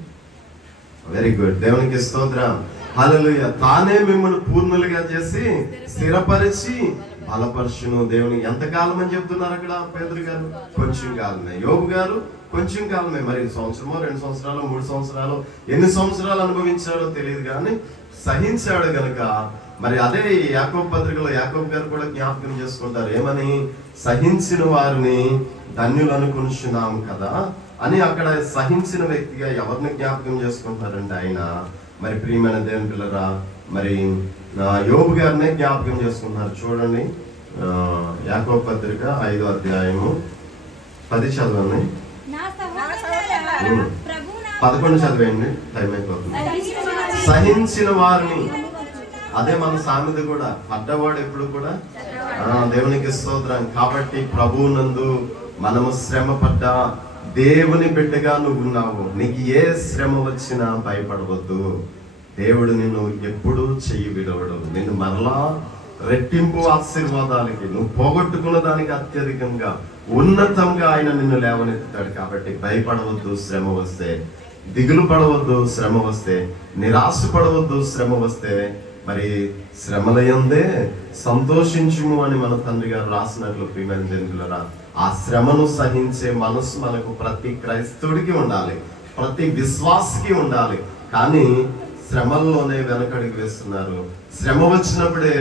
Very good. దేవునికి స్తోత్రం. హల్లెలూయా. తానే మిమ్మల్ని పూర్ణులుగా చేసి స్థిరపరిచి బలపరుచును. దేవుని ఎంతకాలం అని చెప్తున్నారు అక్కడ పేతురు గారు? కొంచెం కాలమే. యోబు గారు కొంచెం కాలమే. మరి సంవత్సరమో, 2 సంవత్సరాలు, 3 సంవత్సరాలు, ఎన్ని సంవత్సరాలు అనుభవించాడో తెలియదు, కానీ సహించాడు గనక. మరి అదే యాకోబు పత్రికలో యాకోబు గారు కూడా జ్ఞాపకం చేసుకుంటారు. ఏమని? సహించిన వారిని ధన్యులు అనుకుంటున్నాం కదా అని. అక్కడ సహించిన వ్యక్తిగా ఎవరిని జ్ఞాపకం చేసుకుంటారంటే ఆయన, మరి ప్రియమైన దేవుని పిల్లరా, మరి యోబు గారినే జ్ఞాపకం చేసుకుంటున్నారు. చూడండి, యాకోబు పత్రిక 5వ అధ్యాయము 10 చదవండి. 11 చదివేయండి, టైం అయిపోతుంది. సహించిన వారిని, అదే మన సామెత కూడా, పడ్డవాడు ఎప్పుడు కూడా దేవునికి స్తోత్రం. కాబట్టి ప్రభువునందు మనము శ్రమ పడ్డా దేవుని బిడ్డగా నువ్వు ఉన్నావు. నీకు ఏ శ్రమ వచ్చినా భయపడవద్దు. దేవుడు నిన్ను ఎప్పుడూ చెయ్యి విడవడు. నిన్ను మరలా రెట్టింపు ఆశీర్వాదాలకి, నువ్వు పోగొట్టుకున్న దానికి అత్యధికంగా ఉన్నతంగా ఆయన నిన్ను లేవనెత్తుతాడు. కాబట్టి భయపడవద్దు శ్రమ వస్తే, దిగులు పడవద్దు శ్రమ వస్తే, నిరాశ పడవద్దు శ్రమ వస్తే. మరి శ్రమలయందే సంతోషించుము అని మన తండ్రి గారు రాసినట్లు ప్రియమైన జనులారా, ఆ శ్రమను సహించే మనసు మనకు ప్రతి క్రైస్తవుడికి ఉండాలి, ప్రతి విశ్వాసికి ఉండాలి. కానీ శ్రమల్లోనే వెనకడుగు వేస్తున్నారు. శ్రమ వచ్చినప్పుడే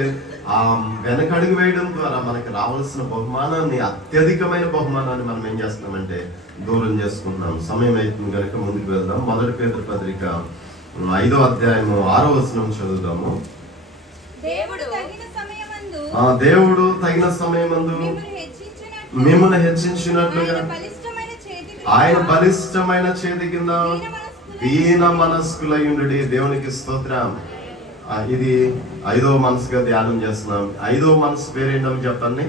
ఆ వెనకడుగు వేయడం ద్వారా మనకి రావాల్సిన బహుమానాన్ని, అత్యధికమైన బహుమానాన్ని మనం ఏం చేస్తున్నామంటే దూరం చేసుకుంటున్నాం. సమయం అవుతుంది కనుక ముందుకు వెళ్దాం. 1 పేతురు పత్రిక 5వ అధ్యాయము 6వ వచనం చదువుదాము. దేవుడు తగిన సమయమందు మిమ్మల్ని హెచ్చించినట్లుగా ఆయన బలిష్టమైన చేతి కింద దీన మనస్కులయుండుడి. దేవునికి స్తోత్రం. ఇది 5వ మనసుగా ధ్యానం చేస్తున్నాం. 5వ మనసు పేరేంటో చెప్పండి?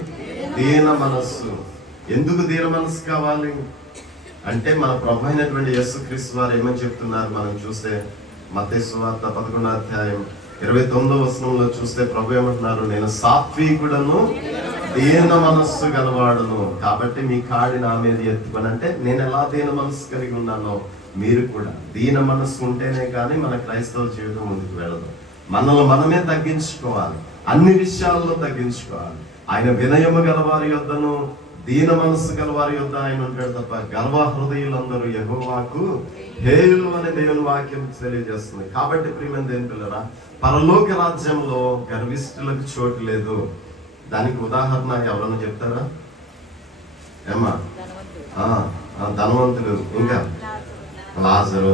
దీన మనస్సు. ఎందుకు దీన మనస్సు కావాలి అంటే, మన ప్రభు అయినటువంటి యేసుక్రీస్తు వారు ఏమని చెప్తున్నారు మనం చూస్తే, మత్తయి సువార్త 11వ అధ్యాయం 29వ వచనంలో చూస్తే ప్రభు ఏమంటున్నారు? నేను సాత్వికుడను, దీన మనస్సు గలవాడును, కాబట్టి మీ కాడి నా మీద ఎత్తుకొని. అంటే నేను ఎలా దీన మనస్సు కలిగి ఉన్నానో మీరు కూడా దీన మనస్సు ఉంటేనే కానీ మన క్రైస్తవ జీవితం ముందుకు వెళ్ళదు. మనల్ని మనమే తగ్గించుకోవాలి, అన్ని విషయాల్లో తగ్గించుకోవాలి. ఆయన వినయము గలవారి యొద్దను దీన మనస్సు గలవారి యొద్ద ఆయన ఉంటాడు తప్ప గర్వ హృదయులందరూ యెహోవాకు హేయులు అనే దేవుని వాక్యం తెలియజేస్తుంది. కాబట్టి ప్రియమైన దేవుని పిల్లరా, పరలోక రాజ్యంలో గర్విష్ఠులకు చోటు లేదు. దానికి ఉదాహరణ ఎవరన్నా చెప్తారా? ఏమా? ధనవంతుడు, ఇంకా లాజరు,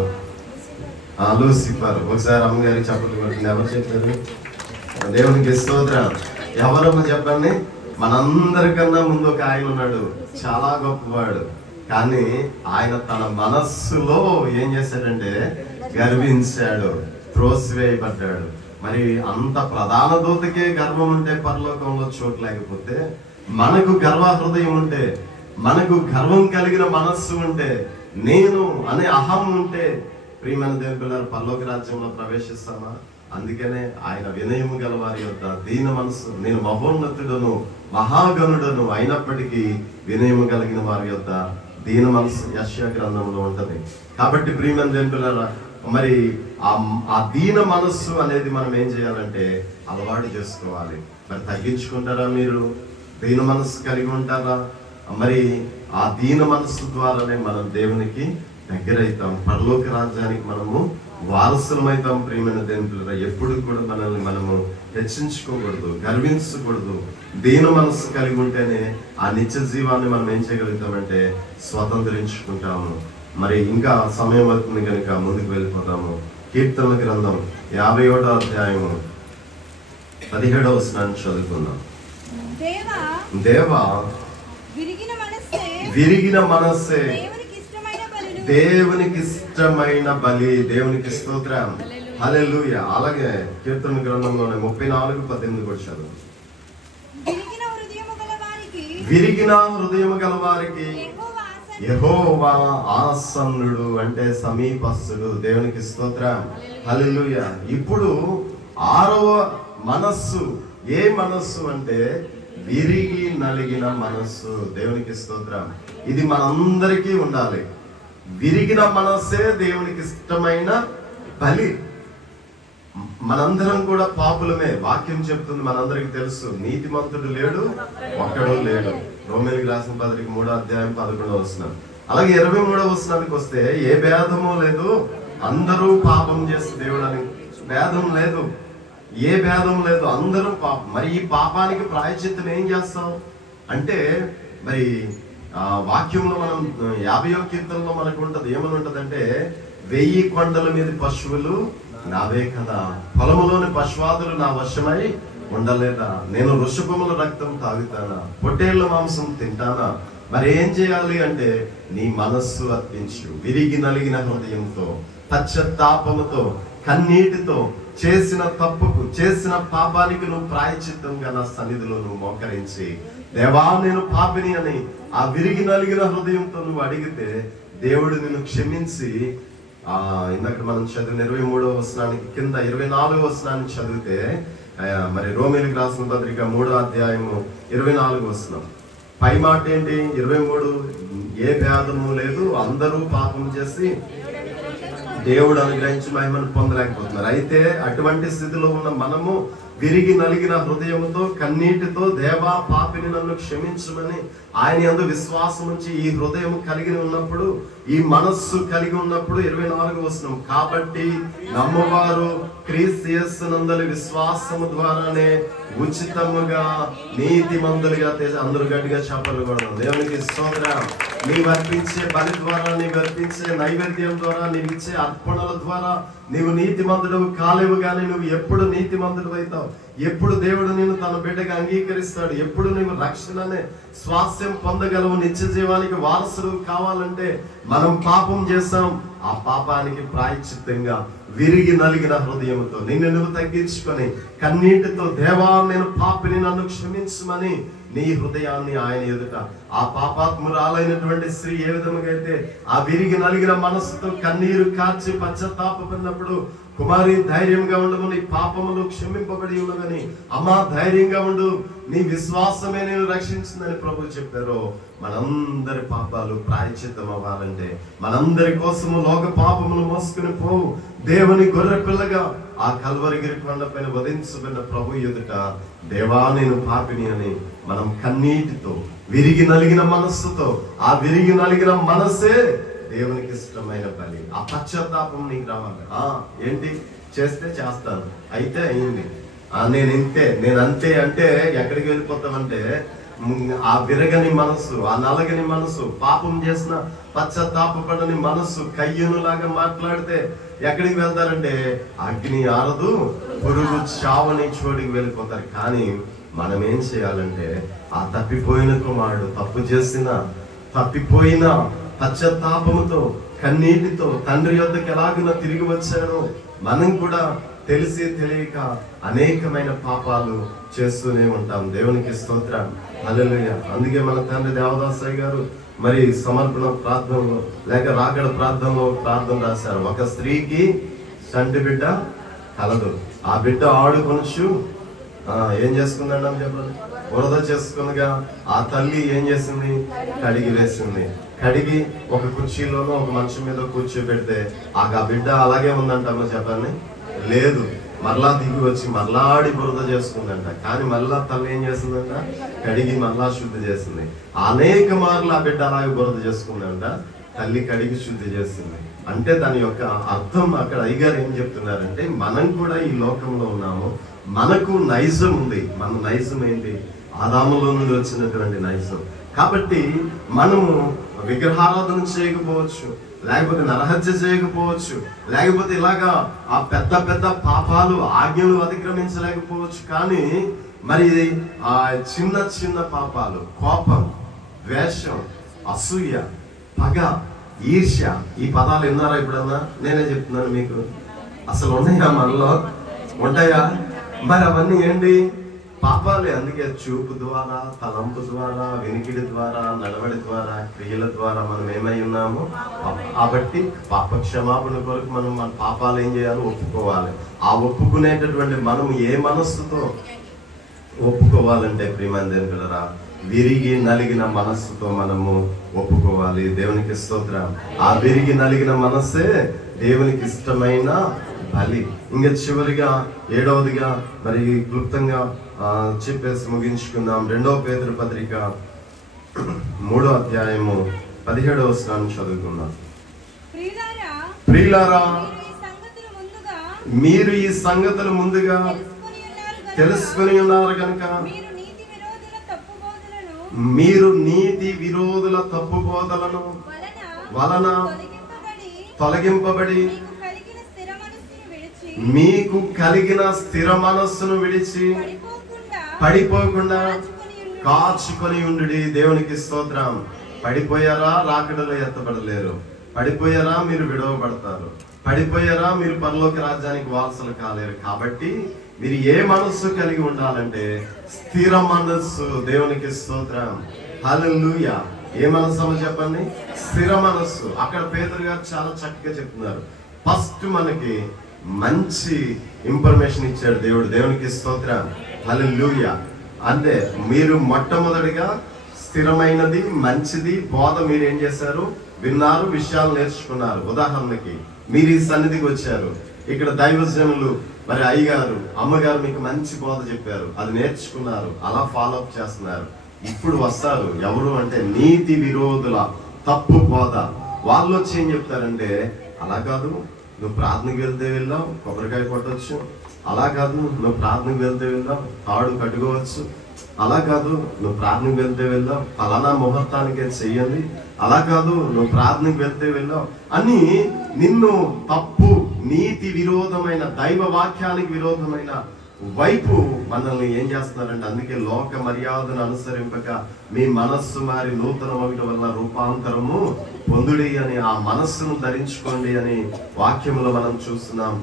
లూసిఫర్. ఒకసారి అమ్మగారికి చప్పట్లు కొట్టింది. ఎవరు చెప్పారు? దేవునికి స్తోత్రం. ఎవరమ్మా చెప్పండి? మనందరికన్నా ముందు ఒక ఆయన ఉన్నాడు, చాలా గొప్పవాడు. కానీ ఆయన తన మనస్సులో ఏం చేశాడంటే గర్వించాడు, త్రోసివేయబడ్డాడు. మరి అంత ప్రధాన దూతకే గర్వం ఉంటే పరలోకంలో చోటు లేకపోతే, మనకు గర్వ హృదయం ఉంటే, మనకు గర్వం కలిగిన మనస్సు ఉంటే, నేను అనే అహం ఉంటే, ప్రియమైన దేవుని పిల్లలు పరలోక రాజ్యంలో ప్రవేశిస్తామా? అందుకనే ఆయన వినయము గల వారి యొక్క దీన మనసు, నేను మహోన్నతుడను మహాగణుడను అయినప్పటికీ వినయము కలిగిన వారి యొక్క దీన మనసు యెషయా గ్రంథంలో ఉంటది. కాబట్టి ప్రియమైన దేవుని పిల్లలు, మరి ఆ దీన మనస్సు అనేది మనం ఏం చేయాలంటే అలవాటు చేసుకోవాలి. మరి తగ్గించుకుంటారా? మీరు దీన మనస్సు కలిగి ఉంటారా? మరి ఆ దీన మనస్సు ద్వారానే మనం దేవునికి దగ్గరైతాం, పరలోక రాజ్యానికి మనము వారసులమైతాం. ప్రియమైన దేవుని ఎప్పుడు కూడా మనల్ని మనము హెచ్చించుకోకూడదు, గర్వించకూడదు. దీన మనస్సు కలిగి ఉంటేనే ఆ నిత్య జీవాన్ని మనం ఏం చేయగలుగుతామంటే స్వతంత్రించుకుంటాము. మరి ఇంకా సమయం అవుతుంది కనుక ముందుకు వెళ్ళిపోతాము. కీర్తనల గ్రంథం 51వ అధ్యాయము 17వ వచనాన్ని చదువుకుందాం. దేవా విరిగిన మనస్సే దేవునికి ఇష్టమైన బలి. దేవునికి స్తోత్రం, హల్లెలూయా. అలాగే కీర్తన గ్రంథంలోనే 34:18 కూడా చదువు. విరిగిన హృదయము గల వారికి యెహోవా ఆసన్నుడు, అంటే సమీపస్తుడు. దేవునికి స్తోత్రం, హల్లెలూయా. ఇప్పుడు 6వ మనస్సు, ఏ మనస్సు అంటే విరిగి నలిగిన మనస్సు. దేవునికి స్తోత్రం. ఇది మనందరికీ ఉండాలి. విరిగిన మనస్సే దేవునికి ఇష్టమైన బలి. మనందరం కూడా పాపులమే. వాక్యం చెప్తుంది, మనందరికి తెలుసు, నీతిమంతుడు లేడు, ఒక్కడు లేడు. రోమీయులకు రాసిన పత్రిక 3వ అధ్యాయం 11వ వచనం. అలాగే 23వ వచనానికి వస్తే, ఏ భేదము లేదు, అందరూ పాపం చేస్తే దేవుడు అని భేదం లేదు, ఏ భేదం లేదు, అందరూ పాపం. మరి ఈ పాపానికి ప్రాయశ్చిత్తం ఏం చేస్తాం అంటే, మరి వాక్యంలో మనం 50వ కీర్తనలో మనకు ఉంటది, ఏమని ఉంటదంటే, 1000 కొండల మీద పశువులు నావే కదా, పొలములోని పశువాదులు నా వశమై ఉండలేదా, నేను వృషభముల రక్తం తాగుతానా, పొట్టేళ్ల మాంసం తింటానా. మరి ఏం చేయాలి అంటే, నీ మనస్సు అర్పించు, విరిగి నలిగిన హృదయంతో, పశ్చాత్తాపముతో, కన్నీటితో, చేసిన తప్పుకు, చేసిన పాపానికి నువ్వు ప్రాయశ్చిత్తంగా నా సన్నిధిలో నువ్వు మోకరించి, దేవా నేను పాపిని అని ఆ విరిగి నలిగిన హృదయంతో నువ్వు అడిగితే దేవుడు నిన్ను క్షమించి, ఇందాక మనం చదివిన 23వ వచనానికి కింద 24వ వచనాన్ని చదివితే, మరి రోమీయులకు రాసిన పత్రిక 3వ అధ్యాయము 24వ వచనం పై మాట ఏంటి? 23 ఏ భేదము లేదు, అందరూ పాపం చేసి దేవుడు అనుగ్రహించి మహిమను పొందలేకపోతున్నారు. అయితే అటువంటి స్థితిలో ఉన్న మనము విరిగి నలిగిన హృదయముతో, కన్నీటితో, దేవా పాపిని నన్ను క్షమించమని ఆయన యందు విశ్వాసం ఉంచి ఈ హృదయం కలిగి ఉన్నప్పుడు, ఈ మనస్సు కలిగి ఉన్నప్పుడు 24వ వచనం, కాబట్టి నమ్మవారు క్రీస్తు యేసునందలి విశ్వాసము ద్వారానే ఉచితముగా నీతిమంతులుగా. అందరూ గట్టిగా చెప్పలు కూడా. దేవునికి స్తోత్రం. నీవు అర్పించే బలి ద్వారా, నీవు అర్పించే నైవేద్యం ద్వారా, నీవు ఇచ్చే అర్పణల ద్వారా నీవు నీతిమంతుడు కాలేవు. కానీ నువ్వు ఎప్పుడు నీతిమంతుడు అవుతావు, ఎప్పుడు దేవుడు నిన్ను తన బిడ్డగా అంగీకరిస్తాడు, ఎప్పుడు నువ్వు రక్షణనే స్వాస్థ్యం పొందగలవు, నిత్య జీవానికి వారసుడు కావాలంటే మనం పాపం చేస్తాం. ఆ పాపానికి ప్రాయశ్చిత్తంగా విరిగి నలిగిన హృదయంతో నిన్ను నువ్వు తగ్గించుకొని కన్నీటితో, దేవా నేను పాపిని నన్ను క్షమించమని నీ హృదయాన్ని ఆయన ఎదుట, ఆ పాపాత్మురాలైనటువంటి స్త్రీ ఏ విధంగా అయితే ఆ విరిగి నలిగిన మనసుతో కన్నీరు కార్చి పశ్చాత్తాపడినప్పుడు, కుమారి ధైర్యంగా ఉండము, నీ పాపములు క్షమింపబడి ఉన్నదని, అమ్మా ధైర్యంగా ఉండు, నీ విశ్వాసమే నేను రక్షించిందని ప్రభు చెప్పారు. మనందరి పాపాలు ప్రాయశ్చిత్తం అవ్వాలంటే, మనందరి కోసము లోక పాపములు మోసుకుని పోవు దేవుని గొర్రె పిల్లగా ఆ కల్వరిగిరి కొండ పైన వధించబడిన ప్రభు ఎదుట, దేవా నేను పాపిని అని మనం కన్నీటితో, విరిగి నలిగిన మనస్సుతో, ఆ విరిగి నలిగిన మనస్సే దేవునికి ఇష్టమైన బలి. ఆ పశ్చాత్తాపం నీకు రావాలి. ఏంటి చేస్తే చేస్తాను, అయితే అయింది, నేను అంతే అంటే ఎక్కడికి వెళ్ళిపోతామంటే, ఆ విరగని మనసు, ఆ నలగని మనసు, పాపం చేసిన పశ్చాత్తాపడని మనసు కయ్యనులాగా మాట్లాడితే ఎక్కడికి వెళ్తారంటే అగ్ని ఆరదు, పురుగు చావని చోటికి వెళ్ళిపోతారు. కానీ మనం ఏం చేయాలంటే, ఆ తప్పిపోయిన కుమారుడు, తప్పిపోయిన పశ్చాత్తాపముతో కన్నీటితో తండ్రి యొద్దకు ఎలాగున తిరిగి వచ్చానో మనం కూడా తెలిసి తెలియక అనేకమైన పాపాలు చేస్తూనే ఉంటాం. దేవునికి స్తోత్రం, హల్లెలూయా. అందుకే మన తండ్రి దేవదాసయ్య గారు మరి సమర్పణ ప్రార్థనలో లేక రాకడ ప్రార్థనలో ప్రార్థన రాశారు. ఒక స్త్రీకి చంటి బిడ్డ కలదు, ఆ బిడ్డ ఆడుకొనొచ్చు ఏం చేసుకుందండి అని చెప్పండి, వరద చేసుకునగా ఆ తల్లి ఏం చేసింది, కడిగి వేసింది. కడిగి ఒక కుర్చీలోనో ఒక మంచం మీద కూర్చోబెడితే ఆ బిడ్డ అలాగే ఉందంటమ్మా చెప్పండి, లేదు మరలా దిగి వచ్చి మరలా ఆడి బురద చేసుకుందంట. కానీ మళ్ళా తల్లి ఏం చేసిందంట, కడిగి మళ్ళా శుద్ధి చేసింది. అనేక మార్లు ఆ బిడ్డ అలాగే బురద చేసుకుందంట, తల్లి కడిగి శుద్ధి చేసింది. అంటే దాని యొక్క అర్థం అక్కడ అయ్యగారు ఏం చెప్తున్నారంటే, మనం కూడా ఈ లోకంలో ఉన్నాము, మనకు నైజం ఉంది. మన నైజం ఏంటి, ఆదాములో నుండి వచ్చినటువంటి నైజం. కాబట్టి మనము విగ్రహారాధన చేయకపోవచ్చు, లేకపోతే నరహత్య చేయకపోవచ్చు, లేకపోతే ఇలాగా ఆ పెద్ద పెద్ద పాపాలు ఆజ్ఞలు అతిక్రమించలేకపోవచ్చు. కానీ మరి ఆ చిన్న చిన్న పాపాలు, కోపం, ద్వేషం, అసూయ, పగ, ఈర్ష్య, ఈ పదాలు విన్నారా ఎప్పుడన్నా? నేనే చెప్తున్నాను మీకు, అసలు ఉన్నాయా మనలో? ఉంటాయా? మరి అవన్నీ ఏంటి, పాపాలే. అందుకే చూపు ద్వారా, తలంపు ద్వారా, వినికిడి ద్వారా, నడవడి ద్వారా, క్రియల ద్వారా మనం ఏమై ఉన్నాము. కాబట్టి పాప క్షమాపణ కొరకు మనం మన పాపాలు ఏం చేయాలి, ఒప్పుకోవాలి. ఆ ఒప్పుకునేటటువంటి మనం ఏ మనస్సుతో ఒప్పుకోవాలంటే ప్రియమైన దేవునిరా, విరిగి నలిగిన మనస్సుతో మనము ఒప్పుకోవాలి. దేవునికి స్తోత్రం. ఆ విరిగి నలిగిన మనస్సే దేవునికి ఇష్టమైన బలి. ఇంకా చివరిగా 7వదిగా మరి క్లుప్తంగా చెప్పేసి ముగించుకుందాం. 2వ పేతురు పత్రిక 3వ అధ్యాయము 17వ వచనం చదువుకుందాం. ప్రియులారా, మీరు ఈ సంగతులు ముందుగా తెలుసుకొని ఉన్నారు కనుక మీరు నీతి విరోధుల తప్పు బోధలను వలన తొలగింపబడి మీకు కలిగిన స్థిర మనస్సును విడిచి పడిపోకుండా కాచుకొని ఉండుడి. దేవునికి స్తోత్రం. పడిపోయారా, రాకడలో ఎత్తబడలేరు. పడిపోయారా, మీరు విడవబడతారు. పడిపోయారా, మీరు పరలోక రాజ్యానికి వారసులు కాలేరు. కాబట్టి మీరు ఏ మనస్సు కలిగి ఉండాలంటే స్థిర మనస్సు. దేవునికి స్తోత్రం, హల్లెలూయా. ఏ మనస్సు అని చెప్పండి, స్థిర మనస్సు. అక్కడ పేతురు గారు చాలా చక్కగా చెప్తున్నారు. ఫస్ట్ మనకి మంచి ఇన్ఫర్మేషన్ ఇచ్చాడు దేవుడు. దేవునికి స్తోత్రం, హల్లెలూయా. అంటే మీరు మొట్టమొదటిగా స్థిరమైనది మంచిది బోధ మీరు ఏం చేశారు, విన్నారు, విషయాలు నేర్చుకున్నారు. ఉదాహరణకి మీరు ఈ సన్నిధికి వచ్చారు, ఇక్కడ దైవజనులు మరి అయ్యగారు అమ్మగారు మీకు మంచి బోధ చెప్పారు, అది నేర్చుకున్నారు, అలా ఫాలో అప్ చేస్తున్నారు. ఇప్పుడు వస్తారు ఎవరు అంటే నీతి విరోధుల తప్పు బోధ. వాళ్ళు వచ్చి ఏం చెప్తారంటే, అలా కాదు నువ్వు ప్రార్థనకు వెళ్తే వెళ్ళావు కొబ్బరికాయ కొట్టవచ్చు, అలా కాదు నువ్వు ప్రార్థనకు వెళ్తే వెళ్ళావు తాడు కట్టుకోవచ్చు, అలా కాదు నువ్వు ప్రార్థనకు వెళ్తే వెళ్ళావు ఫలానా ముహూర్తానికే చెయ్యండి, అలా కాదు నువ్వు ప్రార్థనకు వెళ్తే వెళ్ళావు అని నిన్ను తప్పు నీతి విరోధమైన దైవ వాక్యానికి విరోధమైన వైపు మనల్ని ఏం చేస్తున్నారంటే, అందుకే లోక మర్యాదను అనుసరింపక మీ మనస్సు మారి నూతన ఒకటి వల్ల రూపాంతరము పొందుడి అని, ఆ మనస్సును ధరించుకోండి అని వాక్యంలో మనం చూస్తున్నాం.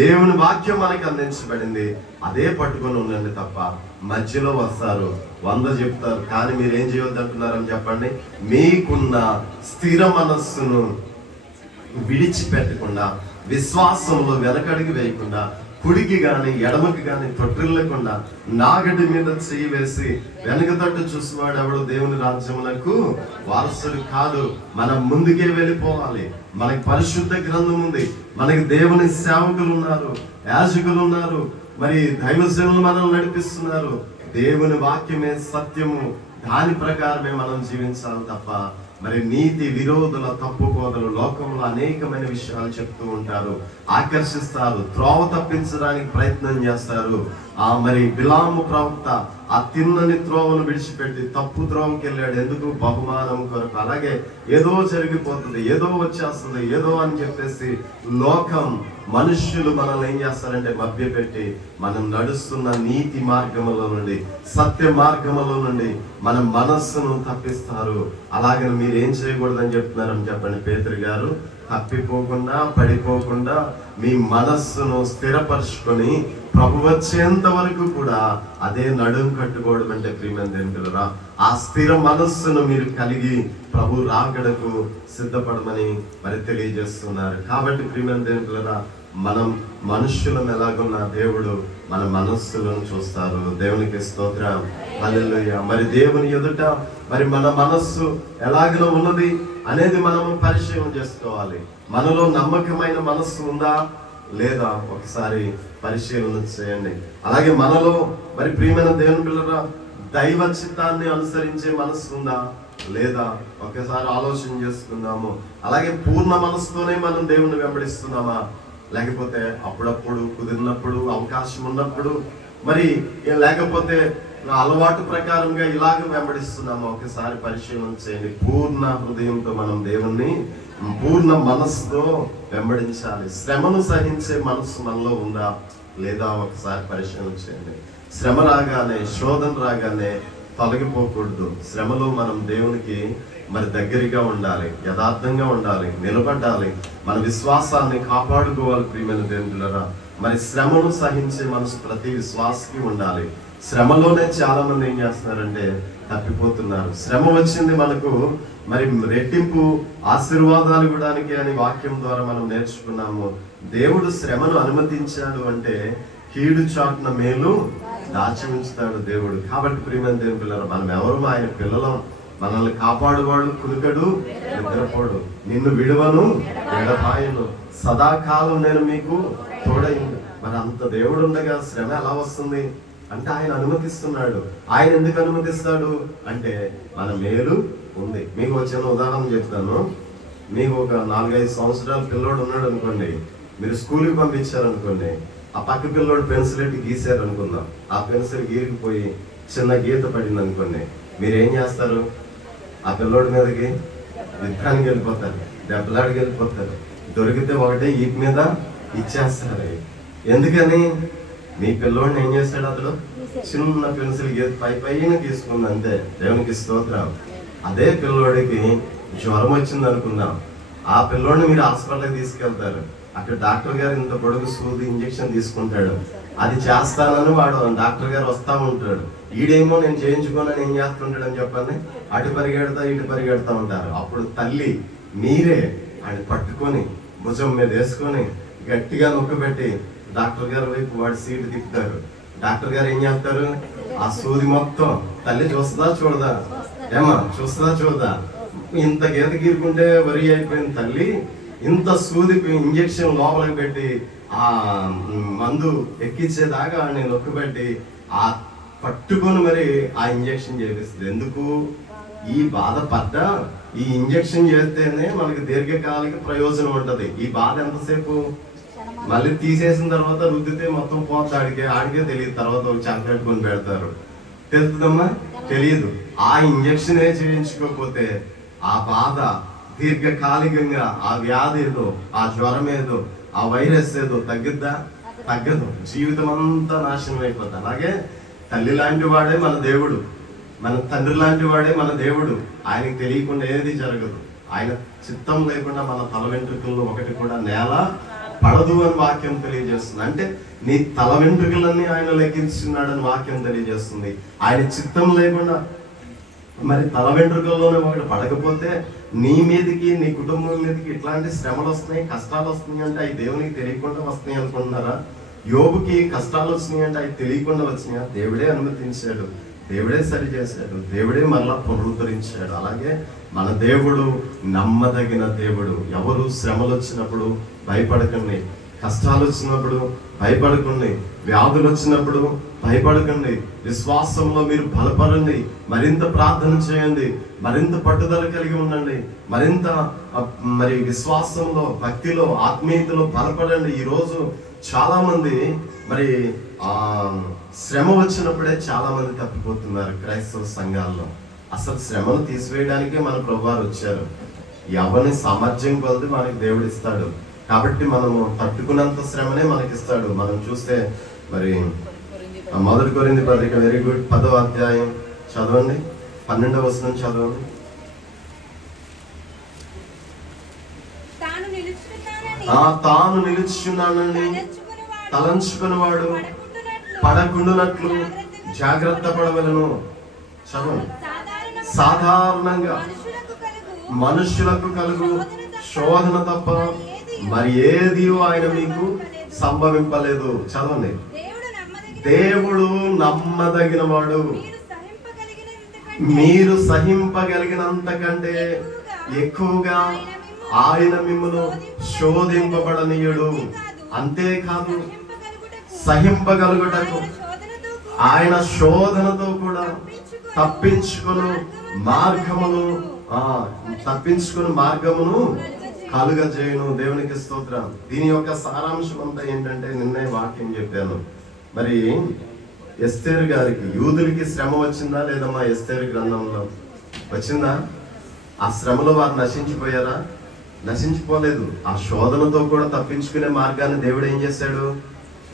దేవుని వాక్యం మనకి అందించబడింది, అదే పట్టుకొని ఉండండి తప్ప మధ్యలో వస్తారు 100 చెప్తారు కానీ మీరు ఏం చేయవద్దు అంటున్నారని చెప్పండి. మీకున్న స్థిర మనస్సును విడిచిపెట్టకుండా, విశ్వాసంలో వెనకడుగు వేయకుండా, కుడికి గాని ఎడమకి గాని తొట్టిల్లకుండా, నాగడి మీద చెయ్యి వేసి వెనక తట్టు చూసేవాడు ఎవడు దేవుని రాజ్యములకు వారసుడు కాదు. మనం ముందుకే వెళ్ళిపోవాలి. మనకి పరిశుద్ధ గ్రంథం ఉంది, మనకి దేవుని సేవకులు ఉన్నారు, యాజకులు ఉన్నారు, మరి దైవజనులు మనల్ని నడిపిస్తున్నారు. దేవుని వాక్యమే సత్యము, దాని ప్రకారమే మనం జీవించాలి తప్ప మరి నీతి విరోధుల తప్పు బోధలు లోకంలో అనేకమైన విషయాలు చెప్తూ ఉంటారు, ఆకర్షిస్తారు, త్రోవ తప్పించడానికి ప్రయత్నం చేస్తారు. మరి బిలాము ప్రవక్త ఆ తిన్నని త్రోవను విడిచిపెట్టి తప్పు త్రోవకి వెళ్ళాడు. ఎందుకు? బహుమానం కొరకు. అలాగే ఏదో జరిగిపోతుంది, ఏదో వచ్చేస్తుంది, ఏదో అని చెప్పేసి లోకం మనుష్యులు మనల్ని ఏం చేస్తారంటే మభ్యపెట్టి మనం నడుస్తున్న నీతి మార్గములో నుండి, సత్య మార్గములో నుండి మన మనస్సును తప్పిస్తారు. అలాగని మీరు ఏం చేయకూడదని చెప్తున్నారని చెప్పండి పేతురు గారు. తప్పిపోకుండా, పడిపోకుండా మీ మనస్సును స్థిరపరుచుకొని ప్రభు వచ్చేంత వరకు కూడా అదే నడుం కట్టుకోవడం అంటే ప్రియమైన దేవుని పిల్లరా, ఆ స్థిర మనస్సును మీరు కలిగి ప్రభు రాకడకు సిద్ధపడమని మరి తెలియజేస్తున్నారు. కాబట్టి ప్రియమైన దేవుని పిల్లరా, మనం మనుష్యులను ఎలాగున్న దేవుడు మన మనస్సులను చూస్తారు. దేవునికి స్తోత్రం, హల్లెలూయా. మరి దేవుని ఎదుట మరి మన మనస్సు ఎలాగలో ఉన్నది అనేది మనము పరిశీలన చేసుకోవాలి. మనలో నమ్మకమైన మనస్సు ఉందా లేదా ఒకసారి పరిశీలన చేయండి. అలాగే మనలో మరి ప్రియమైన దేవుని పిల్లరా దైవ చిత్తాన్ని అనుసరించే మనస్సు ఉందా లేదా ఒకసారి ఆలోచన చేసుకుందాము. అలాగే పూర్ణ మనస్సుతోనే మనం దేవుని వెంబడిస్తున్నామా, లేకపోతే అప్పుడప్పుడు కుదిరినప్పుడు అవకాశం ఉన్నప్పుడు మరి లేకపోతే అలవాటు ప్రకారంగా ఇలాగ వెంబడిస్తున్నామా ఒకసారి పరిశీలన చేయండి. పూర్ణ హృదయంతో మనం దేవుణ్ణి పూర్ణ మనస్సుతో వెంబడించాలి. శ్రమను సహించే మనస్సు మనలో ఉందా లేదా ఒకసారి పరిశీలన చేయండి. శ్రమ రాగానే, శోధన రాగానే తొలగిపోకూడదు. శ్రమలో మనం దేవునికి మరి దగ్గరగా ఉండాలి, యథార్థంగా ఉండాలి, నిలబడాలి, మన విశ్వాసాన్ని కాపాడుకోవాలి. ప్రియమైన దేవునులారా, మరి శ్రమను సహించే మనసు ప్రతి విశ్వాసకి ఉండాలి. శ్రమలోనే చాలా మంది ఏం చేస్తున్నారంటే తప్పిపోతున్నారు. శ్రమ వచ్చింది మనకు మరి రెట్టింపు ఆశీర్వాదాలు ఇవ్వడానికి అని వాక్యం ద్వారా మనం నేర్చుకున్నాము. దేవుడు శ్రమను అనుమతించాడు అంటే కీడు చాటున మేలు దాచి ఉంచుతాడు దేవుడు. కాబట్టి ప్రియమైన దేవుని పిల్లలు, మనం ఎవరు ఆయన పిల్లలం. మనల్ని కాపాడువాడు కునుకడు, నిద్రపోడు, నిన్ను విడువను ఎడబాయను, సదాకాలం నేను మీకు తోడైంది. మరి అంత దేవుడు ఉండగా శ్రమ ఎలా వస్తుంది అంటే ఆయన అనుమతిస్తున్నాడు. ఆయన ఎందుకు అనుమతిస్తాడు అంటే మన మేలు ఉంది. మీకు వచ్చిన ఉదాహరణ చెప్తాను. మీకు ఒక 4-5 సంవత్సరాల పిల్లోడు ఉన్నాడు అనుకోండి, మీరు స్కూల్కి పంపించారు అనుకోండి, ఆ పక్క పిల్లోడు పెన్సిల్ ఎట్టి గీసారు అనుకుందాం, ఆ పెన్సిల్ గీరికిపోయి చిన్న గీత పడింది అనుకోండి, మీరు ఏం చేస్తారు? ఆ పిల్లోడి మీదకి యుద్ధానికి వెళ్ళిపోతారు, దెబ్బలాడికి వెళ్ళిపోతారు, దొరికితే ఒకటే ఈ మీద ఇచ్చేస్తారు. ఎందుకని? మీ పిల్లోడిని ఏం చేస్తాడు? అతడు చిన్న పెన్సిల్ గీత పైన తీసుకుంది అంతే. దేవునికి స్తోత్రం. అదే పిల్లోడికి జ్వరం వచ్చింది అనుకుందాం, ఆ పిల్లోడిని మీరు హాస్పిటల్కి తీసుకెళ్తారు. అక్కడ డాక్టర్ గారు ఇంత పొడుగు సూది ఇంజక్షన్ తీసుకుంటాడు. అది చేస్తానని వాడు డాక్టర్ గారు వస్తా ఉంటాడు. ఈడేమో నేను చేయించుకోనని ఏం చేస్తుంటాడు అని చెప్పండి, అటు పరిగెడతా ఇటు పరిగెడతా ఉంటారు. అప్పుడు తల్లి మీరే ఆయన పట్టుకొని భుజం మీద వేసుకొని గట్టిగా నొక్కబెట్టి డాక్టర్ గారి వైపు వాడి సీటు తిప్పుతారు. డాక్టర్ గారు ఏం చేస్తారు? ఆ సూది మొత్తం తల్లి చూస్తుందా చూడదా? ఏమా చూస్తుందా చూడదా? ఇంత గీత గీరుకుంటే వరి అయిపోయిన తల్లి ఇంత సూది ఇంజక్షన్ లోపలికి పెట్టి ఆ మందు ఎక్కించేదాకా నేను నొక్కబెట్టి ఆ పట్టుకొని మరి ఆ ఇంజక్షన్ చేపిస్తుంది. ఎందుకు? ఈ బాధ పడ్డ ఈ ఇంజక్షన్ చేస్తేనే మనకి దీర్ఘకాలిక ప్రయోజనం ఉంటది. ఈ బాధ ఎంతసేపు? మళ్ళీ తీసేసిన తర్వాత రుద్దితే మొత్తం పోతా ఆడికే తెలియదు. తర్వాత ఒక చంపెట్టుకొని పెడతారు. తెలుస్తుందమ్మా? తెలియదు. ఆ ఇంజక్షన్ చేయించుకోకపోతే ఆ బాధ దీర్ఘకాలికంగా ఆ వ్యాధి ఏదో, ఆ జ్వరం ఏదో, ఆ వైరస్ ఏదో తగ్గిద్దా? తగ్గదు. జీవితం అంతా నాశనం అయిపోతుంది. అలాగే తల్లి లాంటి వాడే మన దేవుడు, మన తండ్రి లాంటి వాడే మన దేవుడు. ఆయనకు తెలియకుండా ఏది జరగదు. ఆయన చిత్తం లేకుండా మన తల వెంట్రుకల్లో ఒకటి కూడా నేల పడదు అని వాక్యం తెలియజేస్తుంది. అంటే నీ తల వెంట్రుకలన్నీ ఆయన లెక్కించున్నాడని వాక్యం తెలియజేస్తుంది. ఆయన చిత్తం లేకుండా మరి తల వెంట్రుకల్లోనే ఒకటి పడకపోతే నీ మీదకి, నీ కుటుంబం మీదకి ఇట్లాంటి శ్రమలు వస్తున్నాయి, కష్టాలు వస్తున్నాయి అంటే అవి దేవునికి తెలియకుండా వస్తున్నాయి అనుకుంటున్నారా? యోబుకి కష్టాలు వచ్చినాయి అంటే అవి తెలియకుండా వచ్చినాయా? దేవుడే అనుమతించాడు, దేవుడే సరి చేశాడు, దేవుడే మరలా పునరుద్ధరించాడు. అలాగే మన దేవుడు నమ్మదగిన దేవుడు. ఎవరు శ్రమలు వచ్చినప్పుడు భయపడకండి, కష్టాలు వచ్చినప్పుడు భయపడకండి, వ్యాధులు వచ్చినప్పుడు భయపడకండి. విశ్వాసంలో మీరు బలపడండి, మరింత ప్రార్థన చేయండి, మరింత పట్టుదల కలిగి ఉండండి, మరింత మరి విశ్వాసంలో, భక్తిలో, ఆత్మీయతలో బలపడండి. ఈరోజు చాలా మంది మరి శ్రమ వచ్చినప్పుడే చాలా మంది తప్పిపోతున్నారు క్రైస్తవ సంఘాల్లో. అసలు శ్రమను తీసివేయడానికే మన ప్రభువారు వచ్చారు. ఎవరిని సామర్థ్యం కొలది మనకి దేవుడు ఇస్తాడు. కాబట్టి మనము తట్టుకున్నంత శ్రమనే మనకిస్తాడు. మనం చూస్తే మరి 1 కొరింథీ పత్రిక వెరీ గుడ్ 10వ అధ్యాయం చదవండి, 12వ వచనం చదవండి. తాను నిలుచున్నానని తలంచుకునేవాడు పడకుండునట్లు జాగ్రత్త పడవలను. చదవండి. సాధారణంగా మనుషులకు కలుగు శోధన తప్ప మరి ఏది ఆయన మీకు సంభవింపలేదు. చదవండి. దేవుడు నమ్మదగిన వాడు, మీరు సహింపగలిగినంత కంటే ఎక్కువగా ఆయన మిమ్మల్ని శోధింపబడనీయుడు. అంతేకాదు సహింపగలుగుటకు ఆయన శోధనతో కూడా తప్పించుకుని మార్గమును కలుగజేయును. దేవునికి స్తోత్రం. దీని యొక్క సారాంశం అంతా ఏంటంటే, నిన్నే వాక్యం చెప్పాను. మరి ఎస్తేరు గారికి, యూదులకి శ్రమ వచ్చిందా లేదమ్మా? ఎస్తేరు గ్రంథంలో వచ్చిందా? ఆ శ్రమలో వారు నశించిపోయారా? నశించిపోలేదు. ఆ శోధనతో కూడా తప్పించుకునే మార్గాన్ని దేవుడు ఏం చేశాడు?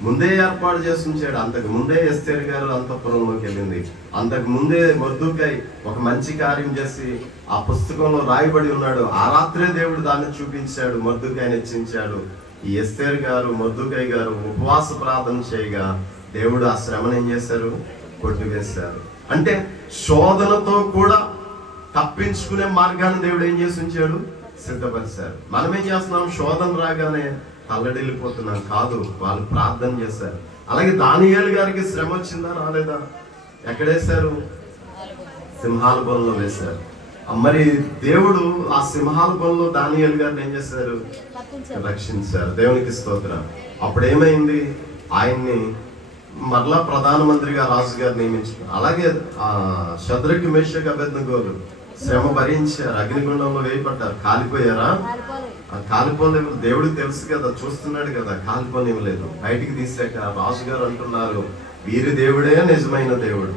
ముందే ఏర్పాటు చేసి ఉంచాడు. అంతకు ముందే ఎస్తేరు గారు అంతఃపురంలోకి వెళ్ళింది. అంతకు ముందే మొర్దెకై ఒక మంచి కార్యం చేసి ఆ పుస్తకంలో రాయబడి ఉన్నాడు. ఆ రాత్రే దేవుడు దాన్ని చూపించాడు, మొర్దెకైని హెచ్చించాడు. ఈ ఎస్తేరు గారు, మొర్దెకై గారు ఉపవాస ప్రార్థన చేయగా దేవుడు ఆ శ్రమను ఏం చేశారు? కొట్టివేశారు. అంటే శోధనతో కూడా తప్పించుకునే మార్గాన్ని దేవుడు ఏం చేసి ఉంచాడు? సిద్ధపరిచారు. మనం ఏం చేస్తున్నాం? శోధన రాగానే తల్లడిల్లిపోతున్నాం కాదు, వాళ్ళు ప్రార్థన చేశారు. అలాగే దానియేలు గారికి శ్రమ వచ్చిందా? రాలేదా? ఎక్కడేశారు? సింహాల బొలలో వేశారు. మరి దేవుడు ఆ సింహాల బొలలో దానియేలు గారిని ఏం చేశారు? రక్షించారు. దేవునికి స్తోత్రం. అప్పుడు ఏమైంది? ఆయన్ని మరలా ప్రధానమంత్రిగా రాజుగారు నియమించారు. అలాగే శద్రకు మేషకు అబేద్నెగోలు శ్రమ భరించారు, అగ్నిగుండంలో వేయబడ్డారు. కాలిపోయారా? కాలిపోలేదు. దేవుడికి తెలుసు కదా, చూస్తున్నాడు కదా, కాలిపోనివ్వలేదు. బయటికి తీసాక రాజుగారు అంటున్నారు, వీరి దేవుడే నిజమైన దేవుడు.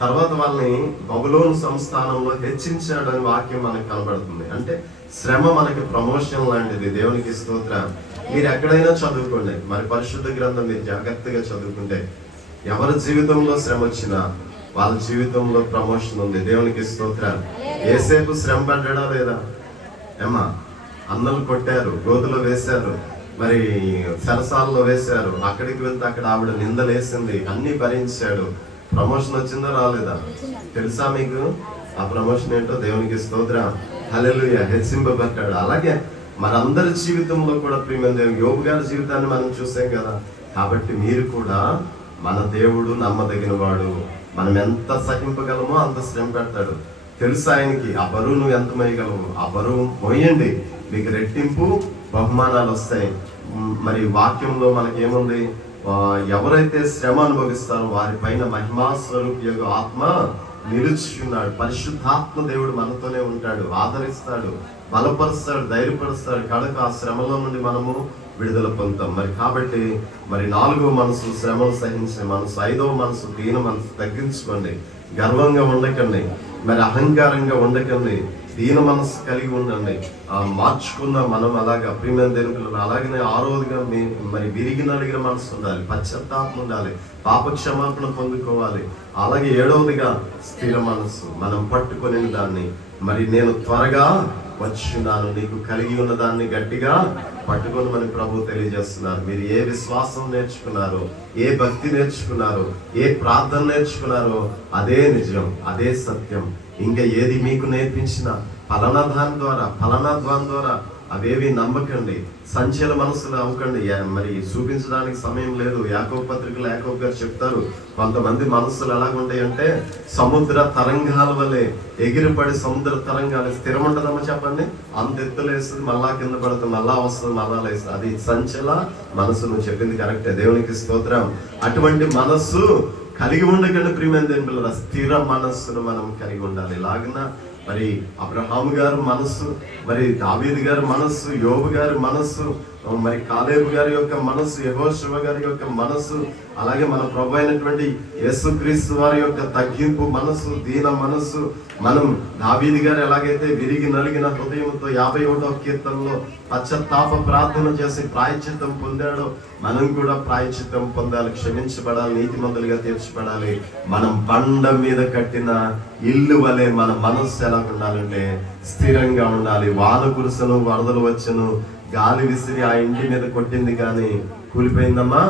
తర్వాత వాళ్ళని బబులోను సంస్థానంలో హెచ్చించాడని వాక్యం మనకు కనబడుతుంది. అంటే శ్రమ మనకి ప్రమోషన్ లాంటిది. దేవునికి స్తోత్రం. మీరు ఎక్కడైనా చదువుకోండి, మరి పరిశుద్ధ గ్రంథం మీరు జాగ్రత్తగా చదువుకుంటే ఎవరి జీవితంలో శ్రమ వచ్చినా వాళ్ళ జీవితంలో ప్రమోషన్ ఉంది. దేవునికి స్తోత్రం. ఏసేపు శ్రమ పడ్డా లేదా? ఏమా, అన్నలు కొట్టారు, గోతులో వేశారు, మరి సరసాలలో వేశారు. అక్కడికి వెళ్తే అక్కడ ఆవిడ నిందలేసింది, అన్ని భరించాడు. ప్రమోషన్ వచ్చిందా రాలేదా? తెలుసా మీకు ఆ ప్రమోషన్ ఏంటో? దేవునికి స్తోత్రం. హల్లెలూయా. హెచ్చింపబడ్డాడు. అలాగే మనందరి జీవితంలో కూడా ప్రియమైన దేవుడు, యోబు గారి జీవితాన్ని మనం చూసాం కదా. కాబట్టి మీరు కూడా, మన దేవుడు నమ్మదగిన వాడు. మనం ఎంత సహింపగలమో అంత శ్రమ పెడతాడు. తెలుసు ఆయనకి. ఆ బరువు నువ్వు ఎంత మోయగలవు? ఆ బరువు మోయండి, మీకు రెట్టింపు బహుమానాలు వస్తాయి. మరి వాక్యంలో మనకేముంది? ఎవరైతే శ్రమ అనుభవిస్తారో వారి పైన మహిమా స్వరూప ఆత్మ నిలుచున్నాడు. పరిశుద్ధాత్మ దేవుడు మనతోనే ఉంటాడు, ఆదరిస్తాడు, బలపరుస్తాడు, ధైర్యపరుస్తాడు. కనుక ఆ శ్రమలో నుండి మనము విడుదల పొందుతాం. మరి కాబట్టి మరి 4వ మనసు శ్రమను సహించే మనసు, 5వ మనసు దీన మనసు. తగ్గించుకోండి, గర్వంగా ఉండకండి, మరి అహంకారంగా ఉండకండి, దీన మనసు కలిగి ఉండండి. మార్చుకుందాం మనం. అలాగా ప్రియమైన దేవుని అలాగనే 6వదిగా మరి విరిగి నలిగిన మనసు ఉండాలి, పశ్చాత్తాపం ఉండాలి, పాప క్షమాపణ పొందుకోవాలి. అలాగే 7వదిగా స్థిర మనసు. మనం పట్టుకొని దాన్ని, మరి నేను త్వరగా వచ్చున్నాను, నీకు కలిగి ఉన్న దాన్ని గట్టిగా పట్టుకొని మన ప్రభు తెలియజేస్తున్నారు. మీరు ఏ విశ్వాసం నేర్చుకున్నారో, ఏ భక్తి నేర్చుకున్నారో, ఏ ప్రార్థన నేర్చుకున్నారో అదే నిజం, అదే సత్యం. ఇంకా ఏది మీకు నేర్పించిన ఫలానా దాని ద్వారా అవేవి నమ్మకండి. సంచల మనసులు అవ్వకండి. మరి చూపించడానికి సమయం లేదు. యాకోబు పత్రికలో యాకోబు గారు చెప్తారు, కొంతమంది మనసులు ఎలాగుంటాయి అంటే సముద్ర తరంగాల వల్లే ఎగిరిపడి, సముద్ర తరంగాలు స్థిరం ఉంటుందమ్మా చెప్పండి. అంత ఎత్తులేస్తుంది, మళ్ళా కింద పడుతుంది, మళ్ళా వస్తుంది, మళ్ళా లేస్తుంది. అది సంచల మనసు. నువ్వు చెప్పింది కరెక్టే. దేవునికి స్తోత్రం. అటువంటి మనస్సు కలిగి ఉండకండి ప్రియమైన దేవుని. స్థిర మనస్సును మనం కలిగి ఉండాలి. ఇలాగన మరి అబ్రహాము గారి మనస్సు, మరి దావీదు గారి మనస్సు, యోబు గారి మనస్సు, మరి కాలేబు గారి యొక్క మనస్సు, యెహోషువ గారి యొక్క మనస్సు, అలాగే మన ప్రభు అయినటువంటి యేసుక్రీస్తు వారి యొక్క తగ్గింపు మనస్సు, దీన మనస్సు, మనం దావీదు గారు ఎలాగైతే విరిగి నలిగిన హృదయంతో 51వ కీర్తనలో పశ్చాత్తాప ప్రార్థన చేసి ప్రాయశ్చిత్తం పొందాడో, మనం కూడా ప్రాయశ్చిత్తం పొందాలి, క్షమించబడాలి, నీతిమంతులుగా తీర్చబడాలి. మనం బండ మీద కట్టిన ఇల్లు వలె మన మనస్సు ఎలా ఉండాలంటే స్థిరంగా ఉండాలి. వాన కురుసను, వరదలు వచ్చను, గాలి విసిరి ఆ ఇంటి మీద కొట్టింది కానీ కూలిపోయిందమ్మా,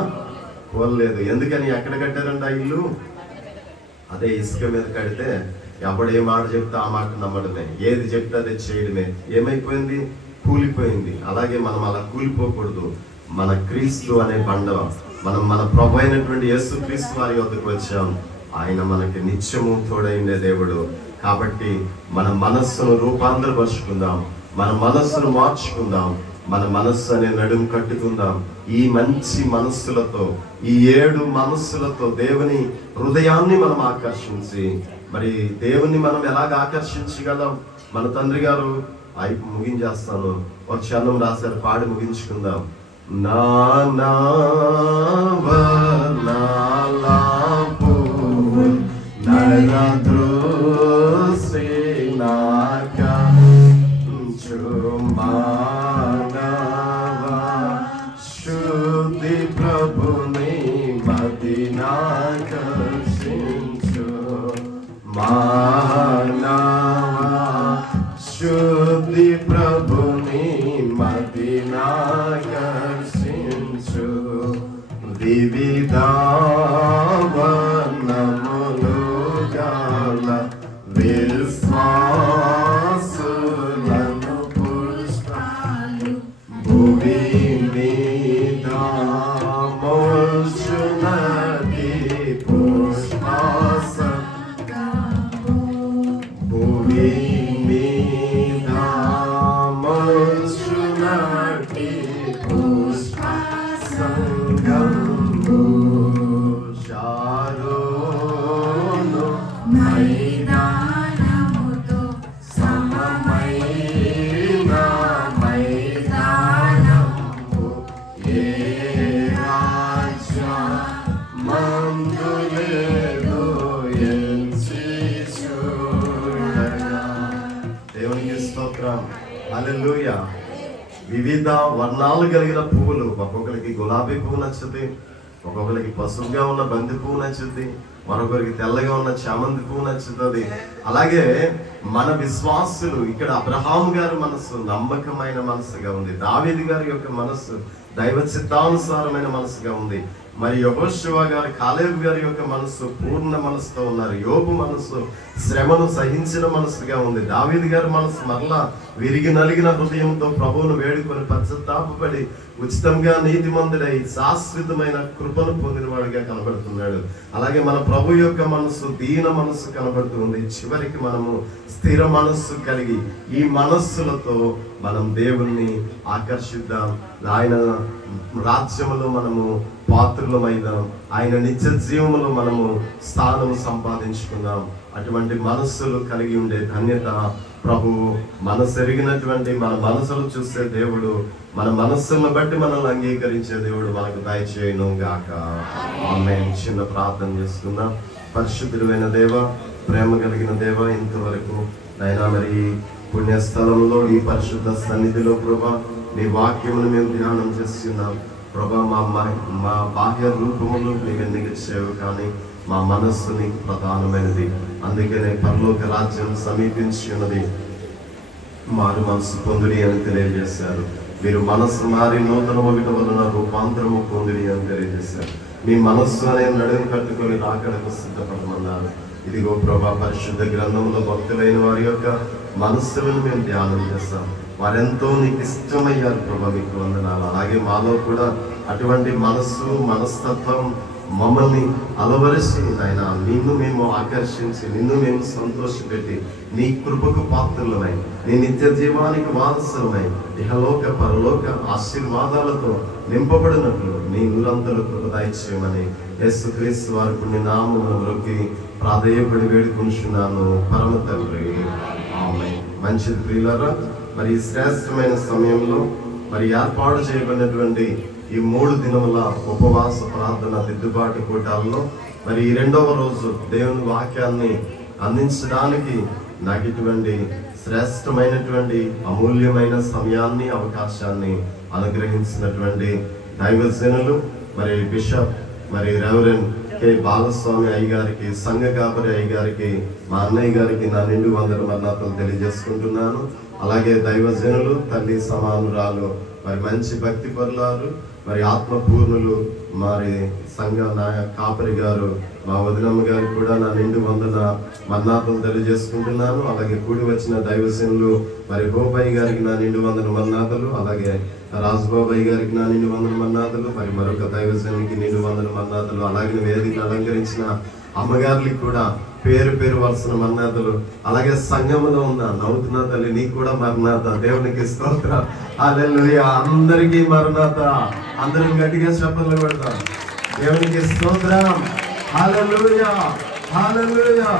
కోల్లేదు. ఎందుకని? ఎక్కడ కట్టారంట ఆ ఇల్లు? అదే ఇసుక మీద కడితే ఎవడు ఏ మాట చెప్తే ఆ మాట నమ్మడమే, ఏది చెప్తే అదే చేయడమే. ఏమైపోయింది? కూలిపోయింది. అలాగే మనం అలా కూలిపోకూడదు. మన క్రీస్తు అనే బండ, మనం మన ప్రభు అయినటువంటి యేసుక్రీస్తు వారి వద్దకు వచ్చాం. ఆయన మనకి నిత్యము తోడైండే దేవుడు. కాబట్టి మన మనస్సును రూపాంతరపరుచుకుందాం, మన మనస్సును మార్చుకుందాం, మన మనస్సు అనే నడుము కట్టుకుందాం. ఈ మంచి మనస్సులతో, ఈ 7 మనస్సులతో దేవుని హృదయాన్ని మనం ఆకర్షించి, మరి దేవుని మనం ఎలాగ ఆకర్షించగలం? మన తండ్రి గారు ముగించేస్తాను, ఒక క్షణం రాశారు, పాడి ముగించుకుందాం. శుద్ధి ప్రభుని మదినాకర్షించు, మానవా శుద్ధి ప్రభుని మదినాకర్షించు. వివిధ వర్ణములు గల విశ్వాసులను పుష్పాలు భూమి మీద మోచునది పుష్పాసంగము, భూమి మీద మోచునది పుష్పాసంగము. షారోను మైదానముతో సమమైన మైదానము, ఏ రాజ్య మందు లేదు ఎంచి చూడగా. దేవునికి స్తోత్రం, హల్లెలూయా. వివిధ వర్ణాలు కలిగిన పువ్వులు, ఒక్కొక్కరికి గులాబీ పువ్వు నచ్చుతుంది, ఒక్కొక్కరికి పసుపుగా ఉన్న బంతి పువ్వు నచ్చుద్ది, మరొకరికి తెల్లగా ఉన్న చామంతి పువ్వు నచ్చుతుంది. అలాగే మన విశ్వాసులు, ఇక్కడ అబ్రహాం గారి మనస్సు నమ్మకమైన మనసుగా ఉంది, దావీదు గారి యొక్క మనస్సు దైవ చిత్తానుసారమైన మనసుగా ఉంది, మరి యెహోషువ గారు, కాలేబు గారి యొక్క మనస్సు పూర్ణ మనసుతో ఉన్నారు, యోబు మనస్సు శ్రమను సహించిన మనసుగా ఉంది, దావీదు గారి మనస్సు మరలా విరిగి నలిగిన హృదయంతో ప్రభువును వేడుకొని పశ్చాత్తాపపడి ఉచితంగా నీతిమంతుడై శాశ్వతమైన కృపను పొందినవాడిగా కనబడుతున్నాడు. అలాగే మన ప్రభు యొక్క మనస్సు దీన మనస్సు కనబడుతుంది. చివరికి మనము స్థిర మనస్సు కలిగి ఈ మనస్సులతో మనం దేవుణ్ణి ఆకర్షిద్దాం, ఆయన రాజ్యములో మనము పాత్రులమైదాం, ఆయన నిత్య జీవములో మనము స్థానము సంపాదించుకుందాం. అటువంటి మనస్సులు కలిగి ఉండే ధన్యత ప్రభు మనసు ఎరిగినటువంటి మన మనసులు చూసే దేవుడు, మన మనస్సులను బట్టి మనల్ని అంగీకరించే దేవుడు మనకు దయచేయును గాక. ఆమేన్. చిన్న ప్రార్థన చేసుకుందాం. పరిశుద్ధుడైన దేవ, ప్రేమ కలిగిన దేవ, ఇంతవరకు నైనా మరి పుణ్యస్థలంలో ఈ పరిశుద్ధ సన్నిధిలో ప్రభా నీ వాక్యమును మేము ధ్యానం చేస్తున్నాం ప్రభా. మా బాహ్య రూపములు నీకు సేవ, కానీ మా మనస్సు నీకు ప్రధానమైనది. అందుకనే పరలోక రాజ్యం సమీపించి ఉన్నది, మారు మనసు పొందుడి అని తెలియజేశారు. మీరు మనస్సు మారి నూతన ఒకటి వలన రూపాంతరము పొందుడి అని తెలియజేశారు. మీ మనస్సు అనే నడుము కట్టుకొని రాకడకు సిద్ధపడమన్నారు. ఇదిగో ప్రభా, పరిశుద్ధ గ్రంథంలో భక్తులైన వారి యొక్క మనస్సులను మేము ధ్యానం చేస్తాం. వారెంతో నీకు ఇష్టమయ్యారు ప్రభా, మీకు వందనాలు. అలాగే మాలో కూడా అటువంటి మనస్సు, మనస్తత్వం మమ్మల్ని అలవరిసి ఆయన నిన్ను మేము ఆకర్షించి, నిన్ను మేము సంతోషపెట్టి, నీ కృపకు పాత్రులమై, నీ నిత్య జీవానికి వారసులమై, ఇహలోక పరలోక ఆశీర్వాదాలతో నింపబడినట్లు నీ నిరంతర కృప దయచేయమని యేసుక్రీస్తు వారి పుణ్య నామములోకి ప్రాధేయపడి వేడుకుంటున్నాను పరమ తండ్రి. ఆమేన్. మంచిది ప్రియులారా, మరి ఈ శ్రేష్టమైన సమయంలో మరి ఏర్పాటు చేయబడినటువంటి ఈ 3 దినముల ఉపవాస ప్రార్థన దిద్దుబాటు కూటాల్లో మరి ఈ 2వ రోజు దేవుని వాక్యాన్ని అందించడానికి నాకు ఇటువంటి శ్రేష్టమైనటువంటి అమూల్యమైన సమయాన్ని అవకాశాన్ని అనుగ్రహించినటువంటి దైవజనులు మరి బిషప్ మరి రెవరెండ్ కె బాలస్వామి అయ్య గారికి, సంఘ కాపరి అయ్య గారికి, మా అన్నయ్య గారికి నా నిండు వందన మరణాలు తెలియజేసుకుంటున్నాను. అలాగే దైవజనులు, తల్లి సమానురాలు, మరి మంచి భక్తి పరులారు, మరి ఆత్మపూర్ణులు, మరి సంఘ కాపరి గారు, మా వదినమ్మ గారికి కూడా నా నిండు వందన మన్నాతలు తెలియజేసుకుంటున్నాను. అలాగే కూడి వచ్చిన దైవజనులు మరి గోపయ్య గారికి నా నిండు వందన మన్నాతలు, అలాగే రాజబాబయ్య గారికి నా నిండు వందన మన్నాతలు, మరి మరొక దైవజనునికి నిండు వందన మన్నాతలు, అలాగే వేదికను అలంకరించిన అమ్మగారికి కూడా పేరు పేరు వరుసన మన్నాతలు, అలాగే సంఘంలో ఉన్న నవ్వుతున్న తల్లి నీకు కూడా మరణాత, దేవునికి స్తోత్రం, హల్లెలూయా. అందరికీ మరణాత, అందరం గట్టిగా చప్పట్లు కొడతాం. దేవునికి స్తోత్రం, హల్లెలూయా, హల్లెలూయా.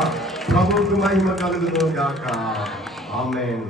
ప్రభువుకు మహిమ కలుగును గాక. ఆమేన్.